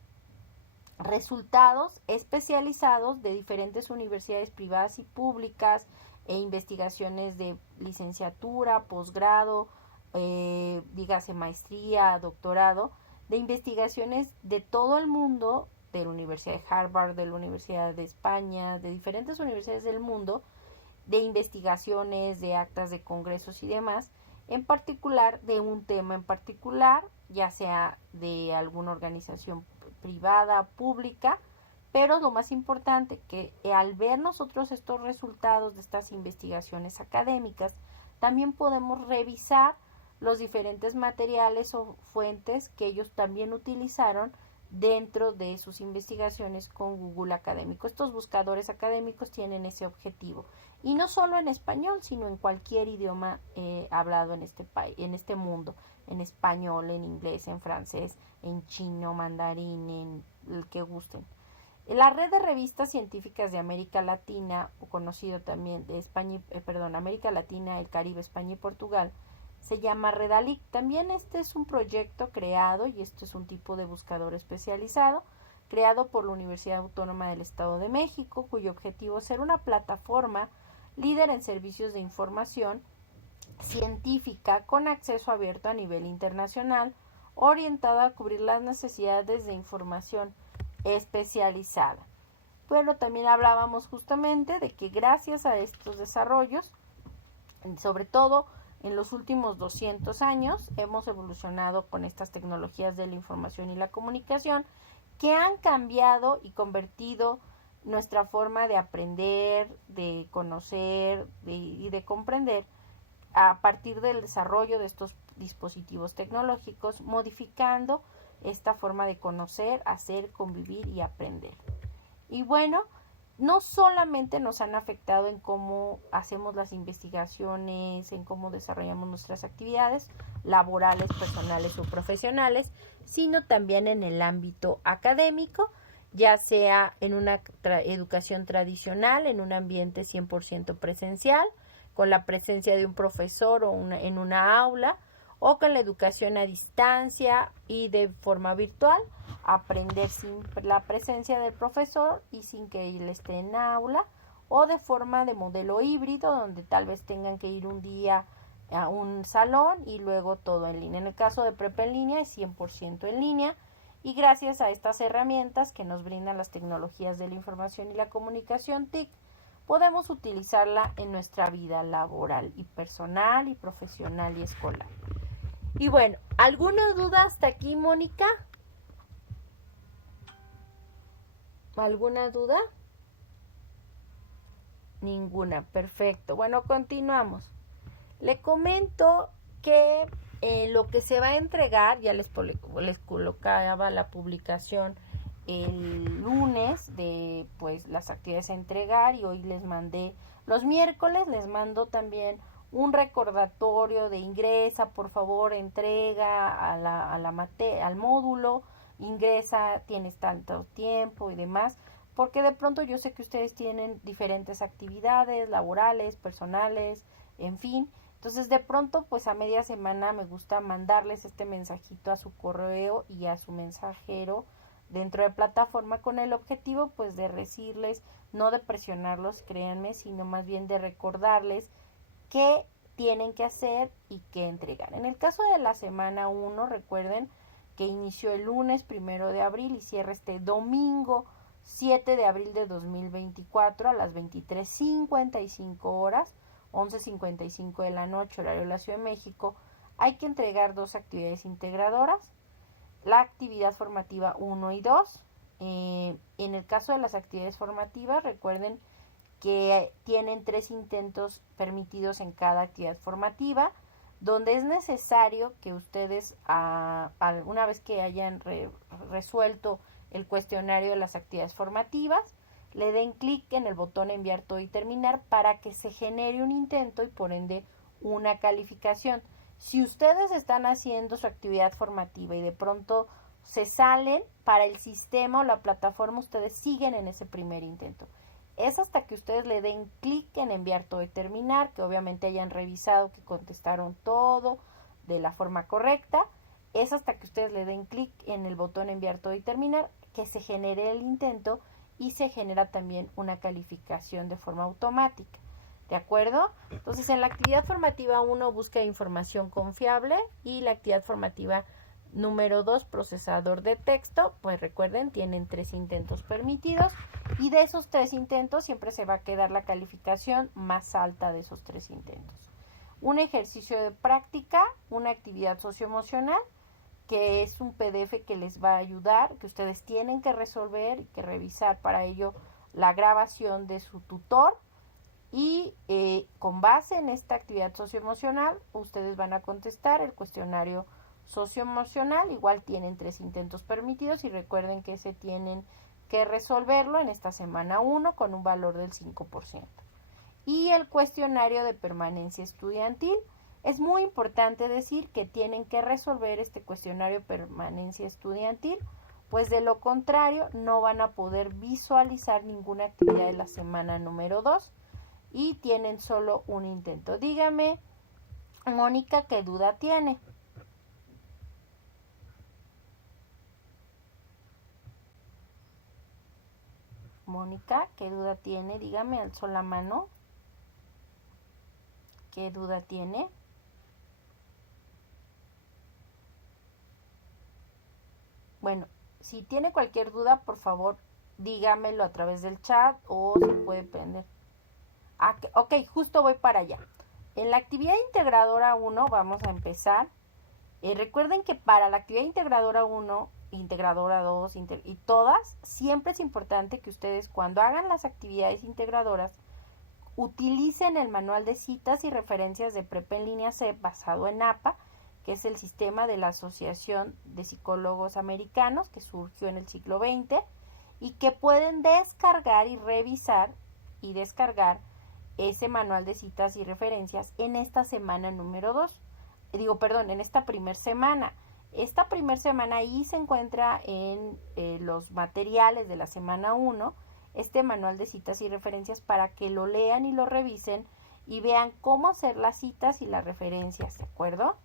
resultados especializados de diferentes universidades privadas y públicas e investigaciones de licenciatura, posgrado, dígase maestría, doctorado, de investigaciones de todo el mundo, de la Universidad de Harvard, de la Universidad de España, de diferentes universidades del mundo, de investigaciones, de actas de congresos y demás, en particular de un tema en particular, ya sea de alguna organización privada, pública, pero lo más importante que al ver nosotros estos resultados de estas investigaciones académicas, también podemos revisar los diferentes materiales o fuentes que ellos también utilizaron dentro de sus investigaciones con Google Académico. Estos buscadores académicos tienen ese objetivo, y no solo en español, sino en cualquier idioma hablado en este mundo, en español, en inglés, en francés, en chino, mandarín, en el que gusten. La red de revistas científicas de América Latina, o conocido también de América Latina, el Caribe, España y Portugal, se llama Redalic. También este es un proyecto creado, y esto es un tipo de buscador especializado, creado por la Universidad Autónoma del Estado de México, cuyo objetivo es ser una plataforma líder en servicios de información científica con acceso abierto a nivel internacional, orientada a cubrir las necesidades de información especializada. Pero también hablábamos justamente de que gracias a estos desarrollos, sobre todo en los últimos 200 años, hemos evolucionado con estas tecnologías de la información y la comunicación, que han cambiado y convertido nuestra forma de aprender, de conocer y de comprender a partir del desarrollo de estos dispositivos tecnológicos, modificando esta forma de conocer, hacer, convivir y aprender. Y bueno, no solamente nos han afectado en cómo hacemos las investigaciones, en cómo desarrollamos nuestras actividades laborales, personales o profesionales, sino también en el ámbito académico, ya sea en una educación tradicional, en un ambiente 100% presencial, con la presencia de un profesor o en una aula, o con la educación a distancia y de forma virtual, aprender sin la presencia del profesor y sin que él esté en aula, o de forma de modelo híbrido, donde tal vez tengan que ir un día a un salón y luego todo en línea. En el caso de prepa en línea es 100% en línea, y gracias a estas herramientas que nos brindan las tecnologías de la información y la comunicación TIC, podemos utilizarla en nuestra vida laboral y personal y profesional y escolar. Y bueno, ¿alguna duda hasta aquí, Mónica? ¿Alguna duda? Ninguna, perfecto. Bueno, continuamos. Le comento que lo que se va a entregar, ya les colocaba la publicación el lunes de pues las actividades a entregar, y hoy les mandé, los miércoles les mando también un recordatorio de ingresa, por favor, entrega al módulo, ingresa, tienes tanto tiempo y demás, porque de pronto yo sé que ustedes tienen diferentes actividades laborales, personales, en fin. Entonces de pronto pues a media semana me gusta mandarles este mensajito a su correo y a su mensajero dentro de plataforma, con el objetivo pues de decirles, no de presionarlos, créanme, sino más bien de recordarles qué tienen que hacer y qué entregar. En el caso de la semana 1, recuerden que inició el lunes 1 de abril y cierra este domingo 7 de abril de 2024 a las 23:55 horas, 11:55 de la noche, horario de la Ciudad de México. Hay que entregar 2 actividades integradoras, la actividad formativa 1 y 2. En el caso de las actividades formativas, recuerden que tienen 3 intentos permitidos en cada actividad formativa, donde es necesario que ustedes, una vez que hayan resuelto el cuestionario de las actividades formativas, le den clic en el botón enviar todo y terminar para que se genere un intento y por ende una calificación. Si ustedes están haciendo su actividad formativa y de pronto se salen, para el sistema o la plataforma ustedes siguen en ese primer intento. Es hasta que ustedes le den clic en enviar todo y terminar, que obviamente hayan revisado que contestaron todo de la forma correcta. Es hasta que ustedes le den clic en el botón enviar todo y terminar que se genere el intento y se genera también una calificación de forma automática. ¿De acuerdo? Entonces, en la actividad formativa 1 busca información confiable, y la actividad formativa número 2, procesador de texto, pues recuerden, tienen 3 intentos permitidos, y de esos 3 intentos siempre se va a quedar la calificación más alta de esos 3 intentos. Un ejercicio de práctica, una actividad socioemocional, que es un PDF que les va a ayudar, que ustedes tienen que resolver y que revisar para ello la grabación de su tutor, y con base en esta actividad socioemocional ustedes van a contestar el cuestionario socioemocional. Igual tienen 3 intentos permitidos y recuerden que se tienen que resolverlo en esta semana 1 con un valor del 5%. Y el cuestionario de permanencia estudiantil, es muy importante decir que tienen que resolver este cuestionario de permanencia estudiantil, pues de lo contrario no van a poder visualizar ninguna actividad de la semana número 2 y tienen solo un intento. Dígame, Mónica, ¿qué duda tiene? Mónica, ¿qué duda tiene? Dígame, alzó la mano. ¿Qué duda tiene? Bueno, si tiene cualquier duda, por favor, dígamelo a través del chat o se puede prender. Ok, justo voy para allá. En la actividad integradora 1 vamos a empezar. Recuerden que para la actividad integradora 1 integradora 2 y todas, siempre es importante que ustedes cuando hagan las actividades integradoras utilicen el manual de citas y referencias de Prepa en línea C basado en APA, que es el sistema de la Asociación de Psicólogos Americanos que surgió en el siglo XX y que pueden descargar y revisar y descargar ese manual de citas y referencias en esta semana número 2. En esta primer semana. Esta primer semana ahí se encuentra en los materiales de la semana 1 este manual de citas y referencias para que lo lean y lo revisen y vean cómo hacer las citas y las referencias, ¿de acuerdo?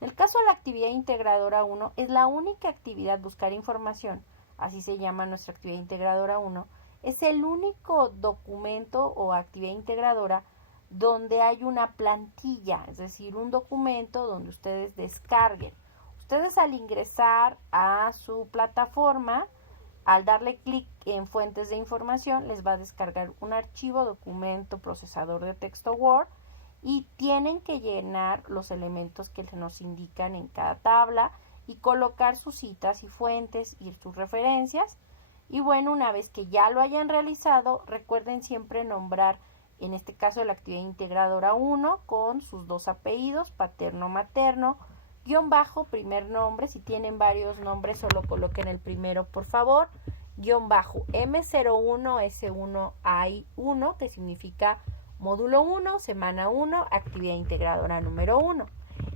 En el caso de la actividad integradora 1, es la única actividad buscar información, así se llama nuestra actividad integradora 1, es el único documento o actividad integradora donde hay una plantilla, es decir, un documento donde ustedes descarguen. Ustedes al ingresar a su plataforma, al darle clic en fuentes de información, les va a descargar un archivo, documento, procesador de texto Word y tienen que llenar los elementos que nos indican en cada tabla y colocar sus citas y fuentes y sus referencias. Y bueno, una vez que ya lo hayan realizado, recuerden siempre nombrar, en este caso la actividad integradora 1, con sus 2 apellidos, paterno, materno, guión bajo, primer nombre, si tienen varios nombres solo coloquen el primero por favor, guión bajo M01S1AI1, que significa módulo 1, semana 1, actividad integradora número 1.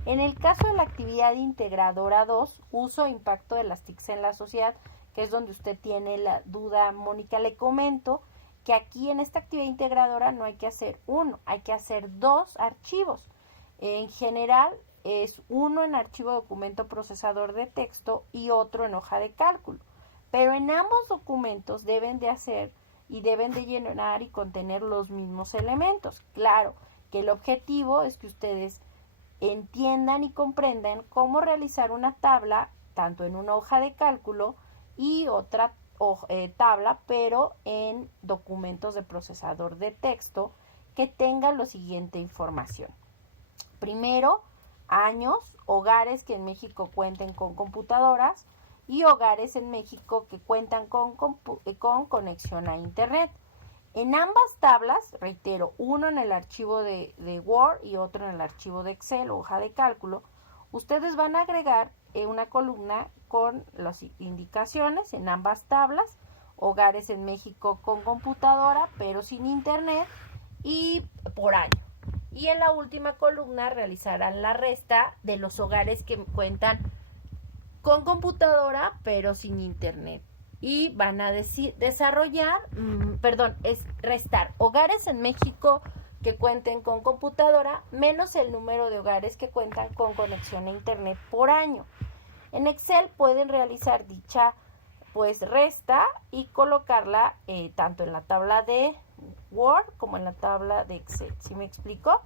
En el caso de la actividad integradora 2, uso e impacto de las TICs en la sociedad, que es donde usted tiene la duda, Mónica, le comento que aquí en esta actividad integradora no hay que hacer uno, hay que hacer 2 archivos. En general es uno en archivo documento procesador de texto y otro en hoja de cálculo. Pero en ambos documentos deben de hacer y deben de llenar y contener los mismos elementos. Claro que el objetivo es que ustedes entiendan y comprendan cómo realizar una tabla, tanto en una hoja de cálculo y otra tabla, pero en documentos de procesador de texto que tengan la siguiente información. Primero, años, hogares que en México cuenten con computadoras y hogares en México que cuentan con conexión a Internet. En ambas tablas, reitero, uno en el archivo de Word y otro en el archivo de Excel o hoja de cálculo, ustedes van a agregar una columna con las indicaciones en ambas tablas, hogares en México con computadora pero sin Internet y por año. Y en la última columna realizarán la resta de los hogares que cuentan con computadora pero sin Internet. Y van a restar hogares en México que cuenten con computadora menos el número de hogares que cuentan con conexión a Internet por año. En Excel pueden realizar dicha resta y colocarla tanto en la tabla de Word como en la tabla de Excel. ¿Sí me explico?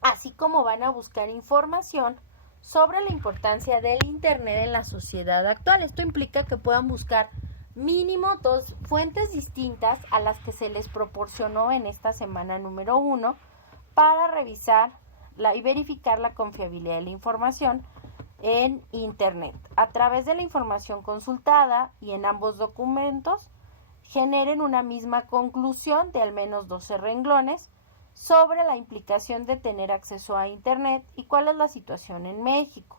Así como van a buscar información sobre la importancia del Internet en la sociedad actual. Esto implica que puedan buscar mínimo 2 fuentes distintas a las que se les proporcionó en esta semana número 1 para revisar y verificar la confiabilidad de la información en Internet. A través de la información consultada y en ambos documentos, generen una misma conclusión de al menos 12 renglones sobre la implicación de tener acceso a Internet y cuál es la situación en México.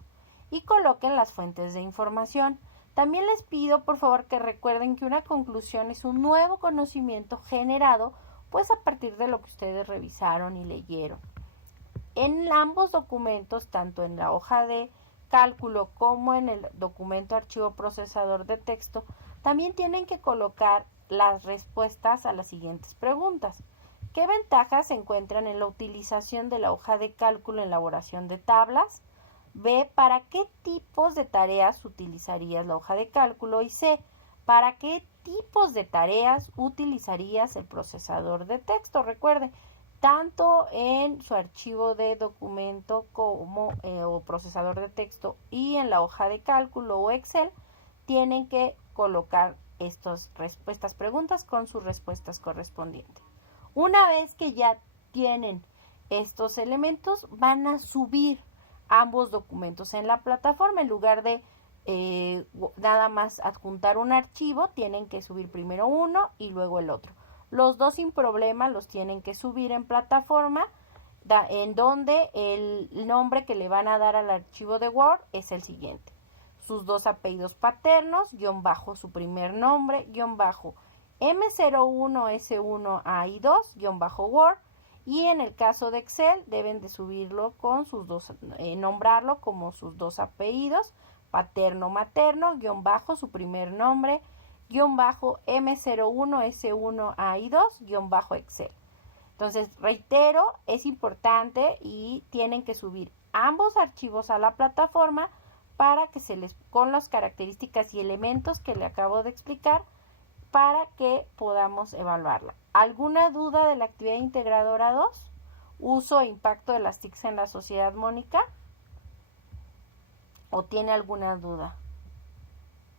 Y coloquen las fuentes de información. También les pido, por favor, que recuerden que una conclusión es un nuevo conocimiento generado, a partir de lo que ustedes revisaron y leyeron. En ambos documentos, tanto en la hoja de cálculo como en el documento archivo procesador de texto, también tienen que colocar las respuestas a las siguientes preguntas. ¿Qué ventajas se encuentran en la utilización de la hoja de cálculo en elaboración de tablas? B, ¿para qué tipos de tareas utilizarías la hoja de cálculo? Y C, ¿para qué tipos de tareas utilizarías el procesador de texto? Recuerde, tanto en su archivo de documento como o procesador de texto y en la hoja de cálculo o Excel, tienen que colocar estas preguntas con sus respuestas correspondientes. Una vez que ya tienen estos elementos, van a subir ambos documentos en la plataforma en lugar de nada más adjuntar un archivo, tienen que subir primero uno y luego el otro. Los dos sin problema los tienen que subir en plataforma, en donde el nombre que le van a dar al archivo de Word es el siguiente: sus dos apellidos paternos, guión bajo su primer nombre, guión bajo M01S1AI2, guión bajo Word. Y en el caso de Excel deben de subirlo con sus dos, nombrarlo como sus dos apellidos, paterno materno, guión bajo su primer nombre, guión bajo M01S1AI2, guión bajo Excel. Entonces, reitero, es importante y tienen que subir ambos archivos a la plataforma para que con las características y elementos que le acabo de explicar, para que podamos evaluarla. ¿Alguna duda de la actividad integradora 2? ¿Uso e impacto de las TICs en la sociedad, Mónica? ¿O tiene alguna duda?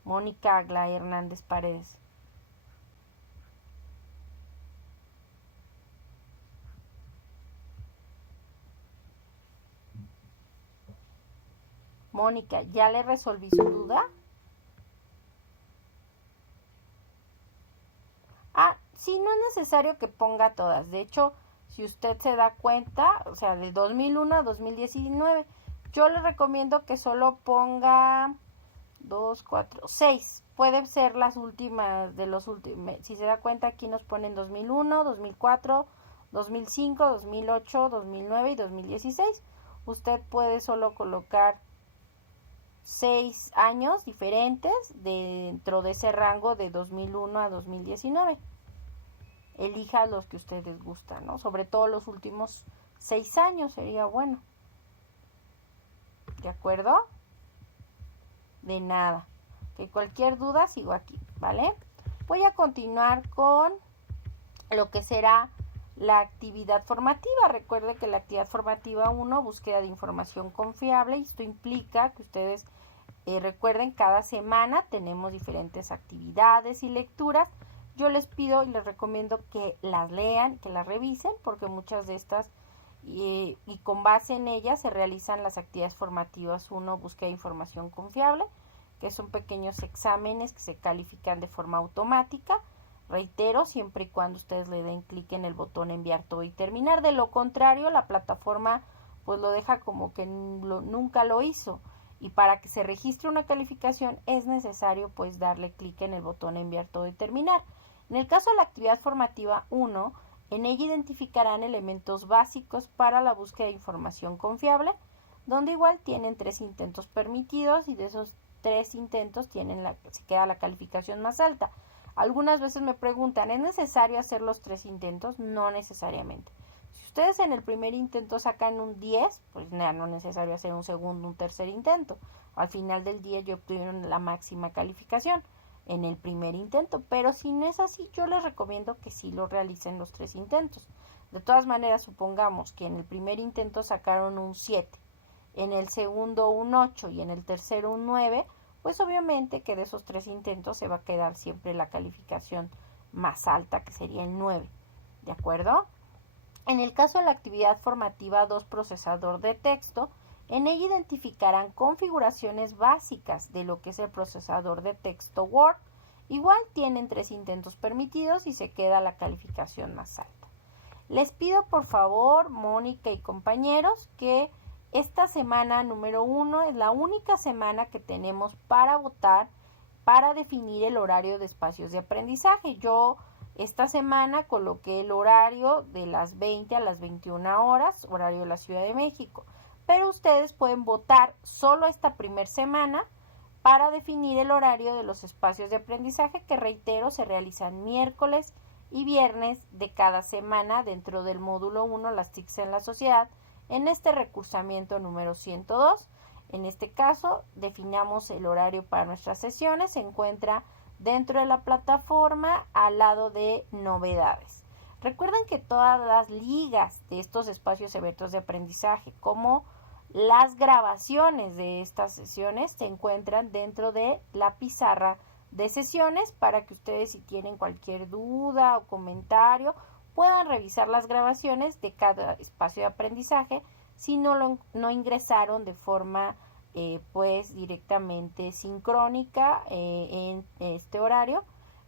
Mónica Agla Hernández Paredes. Mónica, ¿ya le resolví su duda? Sí, no es necesario que ponga todas. De hecho, si usted se da cuenta, o sea, de 2001 a 2019, yo le recomiendo que solo ponga 2, 4, 6. Puede ser las últimas de los últimos. Si se da cuenta, aquí nos ponen 2001, 2004, 2005, 2008, 2009 y 2016. Usted puede solo colocar 6 años diferentes dentro de ese rango de 2001 a 2019. Elija los que ustedes gustan, ¿no? Sobre todo los últimos 6 años sería bueno. ¿De acuerdo? De nada. Que cualquier duda sigo aquí, ¿vale? Voy a continuar con lo que será la actividad formativa. Recuerde que la actividad formativa 1, búsqueda de información confiable, y esto implica que ustedes recuerden, cada semana tenemos diferentes actividades y lecturas. Yo les pido y les recomiendo que las lean, que las revisen, porque muchas de estas y con base en ellas se realizan las actividades formativas 1, búsqueda de información confiable, que son pequeños exámenes que se califican de forma automática. Reitero, siempre y cuando ustedes le den clic en el botón enviar todo y terminar. De lo contrario, la plataforma pues lo deja como que nunca lo hizo. Y para que se registre una calificación es necesario pues darle clic en el botón enviar todo y terminar. En el caso de la actividad formativa 1, en ella identificarán elementos básicos para la búsqueda de información confiable, donde igual tienen 3 intentos permitidos, y de esos 3 intentos se queda la calificación más alta. Algunas veces me preguntan, ¿es necesario hacer los 3 intentos? No necesariamente. Si ustedes en el primer intento sacan un 10, pues no es necesario hacer un segundo, un tercer intento. Al final del día ya obtuvieron la máxima calificación en el primer intento, pero si no es así, yo les recomiendo que sí lo realicen los 3 intentos. De todas maneras, supongamos que en el primer intento sacaron un 7, en el segundo un 8 y en el tercero un 9, pues obviamente que de esos 3 intentos se va a quedar siempre la calificación más alta, que sería el 9, ¿de acuerdo? En el caso de la actividad formativa 2, procesador de texto, en ella identificarán configuraciones básicas de lo que es el procesador de texto Word. Igual tienen 3 intentos permitidos y se queda la calificación más alta. Les pido por favor, Mónica y compañeros, que esta semana número 1 es la única semana que tenemos para votar, para definir el horario de espacios de aprendizaje. Yo esta semana coloqué el horario de las 20 a las 21 horas, horario de la Ciudad de México. Pero ustedes pueden votar solo esta primera semana para definir el horario de los espacios de aprendizaje, que reitero, se realizan miércoles y viernes de cada semana dentro del módulo 1, las TICs en la sociedad, en este recursamiento número 102. En este caso, definamos el horario para nuestras sesiones, se encuentra dentro de la plataforma al lado de novedades. Recuerden que todas las ligas de estos espacios abiertos de aprendizaje, como las grabaciones de estas sesiones, se encuentran dentro de la pizarra de sesiones, para que ustedes, si tienen cualquier duda o comentario, puedan revisar las grabaciones de cada espacio de aprendizaje si no ingresaron de forma pues directamente sincrónica en este horario,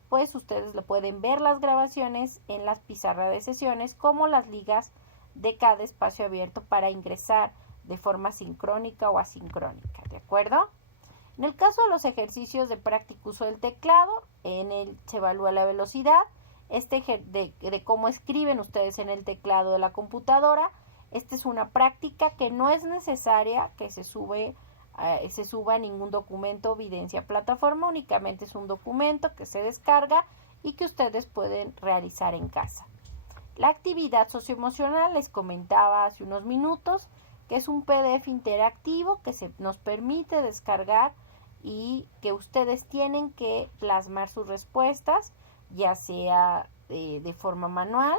pues ustedes lo pueden ver las grabaciones en las pizarras de sesiones como las ligas de cada espacio abierto para ingresar de forma sincrónica o asincrónica, ¿de acuerdo? En el caso de los ejercicios de práctico uso del teclado, en él se evalúa la velocidad, de cómo escriben ustedes en el teclado de la computadora. Esta es una práctica que no es necesaria que se suba ningún documento o evidencia plataforma, únicamente es un documento que se descarga y que ustedes pueden realizar en casa. La actividad socioemocional les comentaba hace unos minutos que es un PDF interactivo que nos permite descargar y que ustedes tienen que plasmar sus respuestas, ya sea de forma manual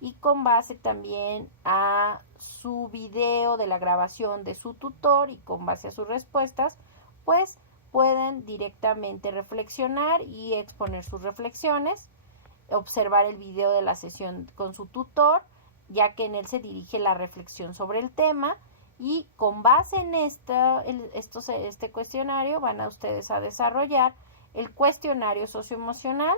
y con base también a su video de la grabación de su tutor y con base a sus respuestas, pues pueden directamente reflexionar y exponer sus reflexiones, observar el video de la sesión con su tutor, ya que en él se dirige la reflexión sobre el tema y con base en este cuestionario van a ustedes a desarrollar el cuestionario socioemocional,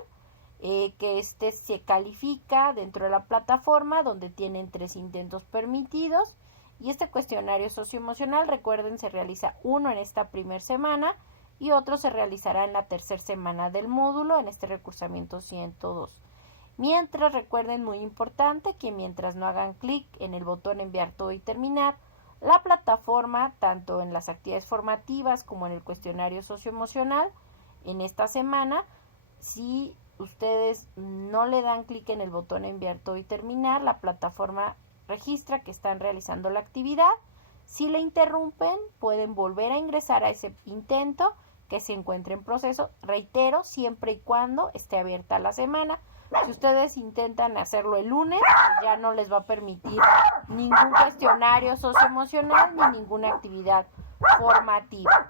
que se califica dentro de la plataforma donde tienen 3 intentos permitidos y este cuestionario socioemocional, recuerden, se realiza uno en esta primera semana y otro se realizará en la tercera semana del módulo en este recursamiento 102. Mientras, recuerden, muy importante, que mientras no hagan clic en el botón enviar todo y terminar, la plataforma, tanto en las actividades formativas como en el cuestionario socioemocional, en esta semana, si ustedes no le dan clic en el botón enviar todo y terminar, la plataforma registra que están realizando la actividad. Si le interrumpen, pueden volver a ingresar a ese intento que se encuentre en proceso, reitero, siempre y cuando esté abierta la semana. Si ustedes intentan hacerlo el lunes, pues ya no les va a permitir ningún cuestionario socioemocional ni ninguna actividad formativa.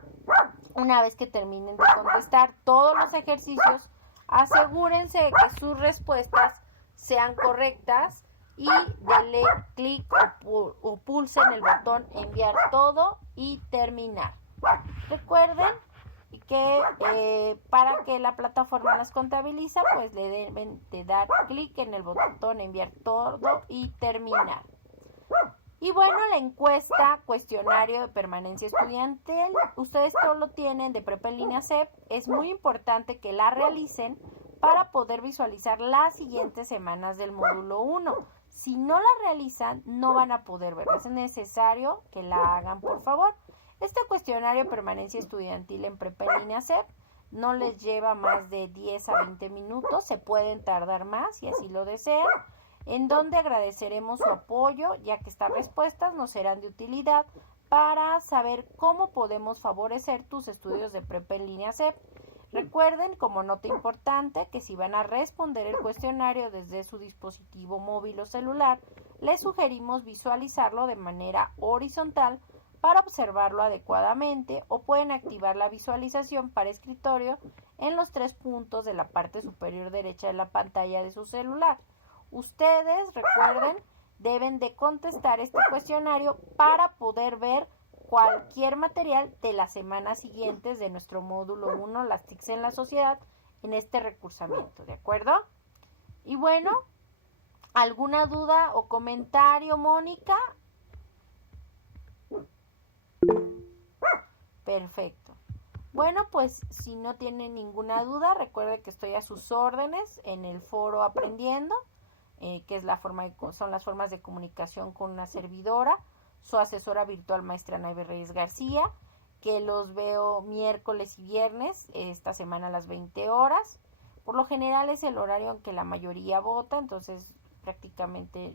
Una vez que terminen de contestar todos los ejercicios, asegúrense de que sus respuestas sean correctas y denle clic o pulsen el botón enviar todo y terminar. Recuerden que para que la plataforma las contabiliza, pues le deben de dar clic en el botón enviar todo y terminar. Y bueno, la encuesta, cuestionario de permanencia estudiantil, ustedes todo lo tienen de Prepa en Línea CEP. Es muy importante que la realicen para poder visualizar las siguientes semanas del módulo 1. Si no la realizan, no van a poder verla. Es necesario que la hagan, por favor. Este cuestionario de permanencia estudiantil en Prepa en Línea CEP no les lleva más de 10 a 20 minutos. Se pueden tardar más si así lo desean, en donde agradeceremos su apoyo, ya que estas respuestas nos serán de utilidad para saber cómo podemos favorecer tus estudios de Prepa en Línea CEP. Recuerden, como nota importante, que si van a responder el cuestionario desde su dispositivo móvil o celular, les sugerimos visualizarlo de manera horizontal para observarlo adecuadamente, o pueden activar la visualización para escritorio en los 3 puntos de la parte superior derecha de la pantalla de su celular. Ustedes, recuerden, deben de contestar este cuestionario para poder ver cualquier material de las semanas siguientes de nuestro módulo 1, las TICs en la sociedad, en este recursamiento, ¿de acuerdo? Y bueno, ¿alguna duda o comentario, Mónica? Perfecto. Bueno, pues si no tienen ninguna duda, recuerde que estoy a sus órdenes en el foro Aprendiendo, que es son las formas de comunicación con una servidora, su asesora virtual maestra Naive Reyes García, que los veo miércoles y viernes, esta semana a las 20 horas. Por lo general es el horario en que la mayoría vota, entonces prácticamente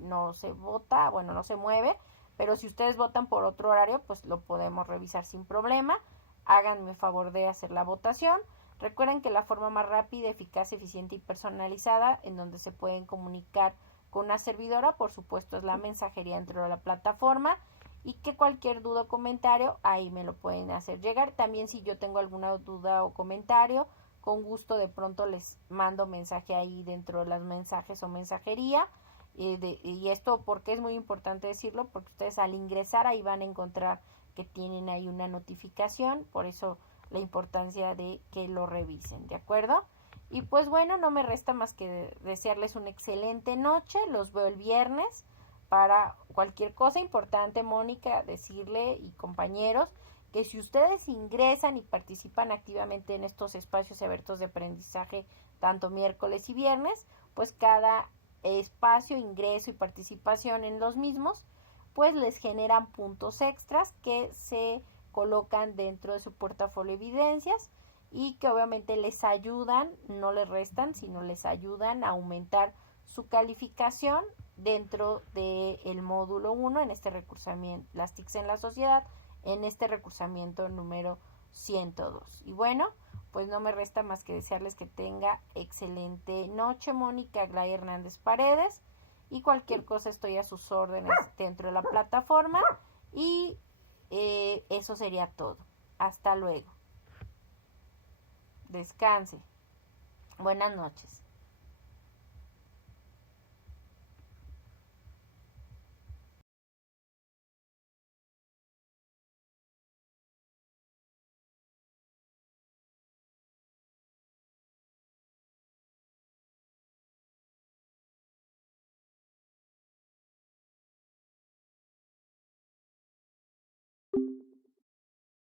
no se vota, bueno, no se mueve, pero si ustedes votan por otro horario, pues lo podemos revisar sin problema. Háganme favor de hacer la votación. Recuerden que la forma más rápida, eficaz, eficiente y personalizada en donde se pueden comunicar con una servidora, por supuesto, es la mensajería dentro de la plataforma, y que cualquier duda o comentario ahí me lo pueden hacer llegar. También si yo tengo alguna duda o comentario, con gusto de pronto les mando mensaje ahí dentro de los mensajes o mensajería. Y esto porque es muy importante decirlo, porque ustedes al ingresar ahí van a encontrar que tienen ahí una notificación, por eso la importancia de que lo revisen, ¿de acuerdo? Y pues bueno, no me resta más que desearles una excelente noche. Los veo el viernes. Para cualquier cosa importante, Mónica, decirle y compañeros que si ustedes ingresan y participan activamente en estos espacios abiertos de aprendizaje, tanto miércoles y viernes, pues cada espacio, ingreso y participación en los mismos, pues les generan puntos extras que se colocan dentro de su portafolio de evidencias y que obviamente les ayudan, no les restan, sino les ayudan a aumentar su calificación dentro del módulo 1 en este recursamiento, las TICs en la sociedad, en este recursamiento número 102. Y bueno, pues no me resta más que desearles que tenga excelente noche, Mónica Aglaya Hernández Paredes, y cualquier cosa estoy a sus órdenes dentro de la plataforma y eso sería todo. Hasta luego. Descanse. Buenas noches.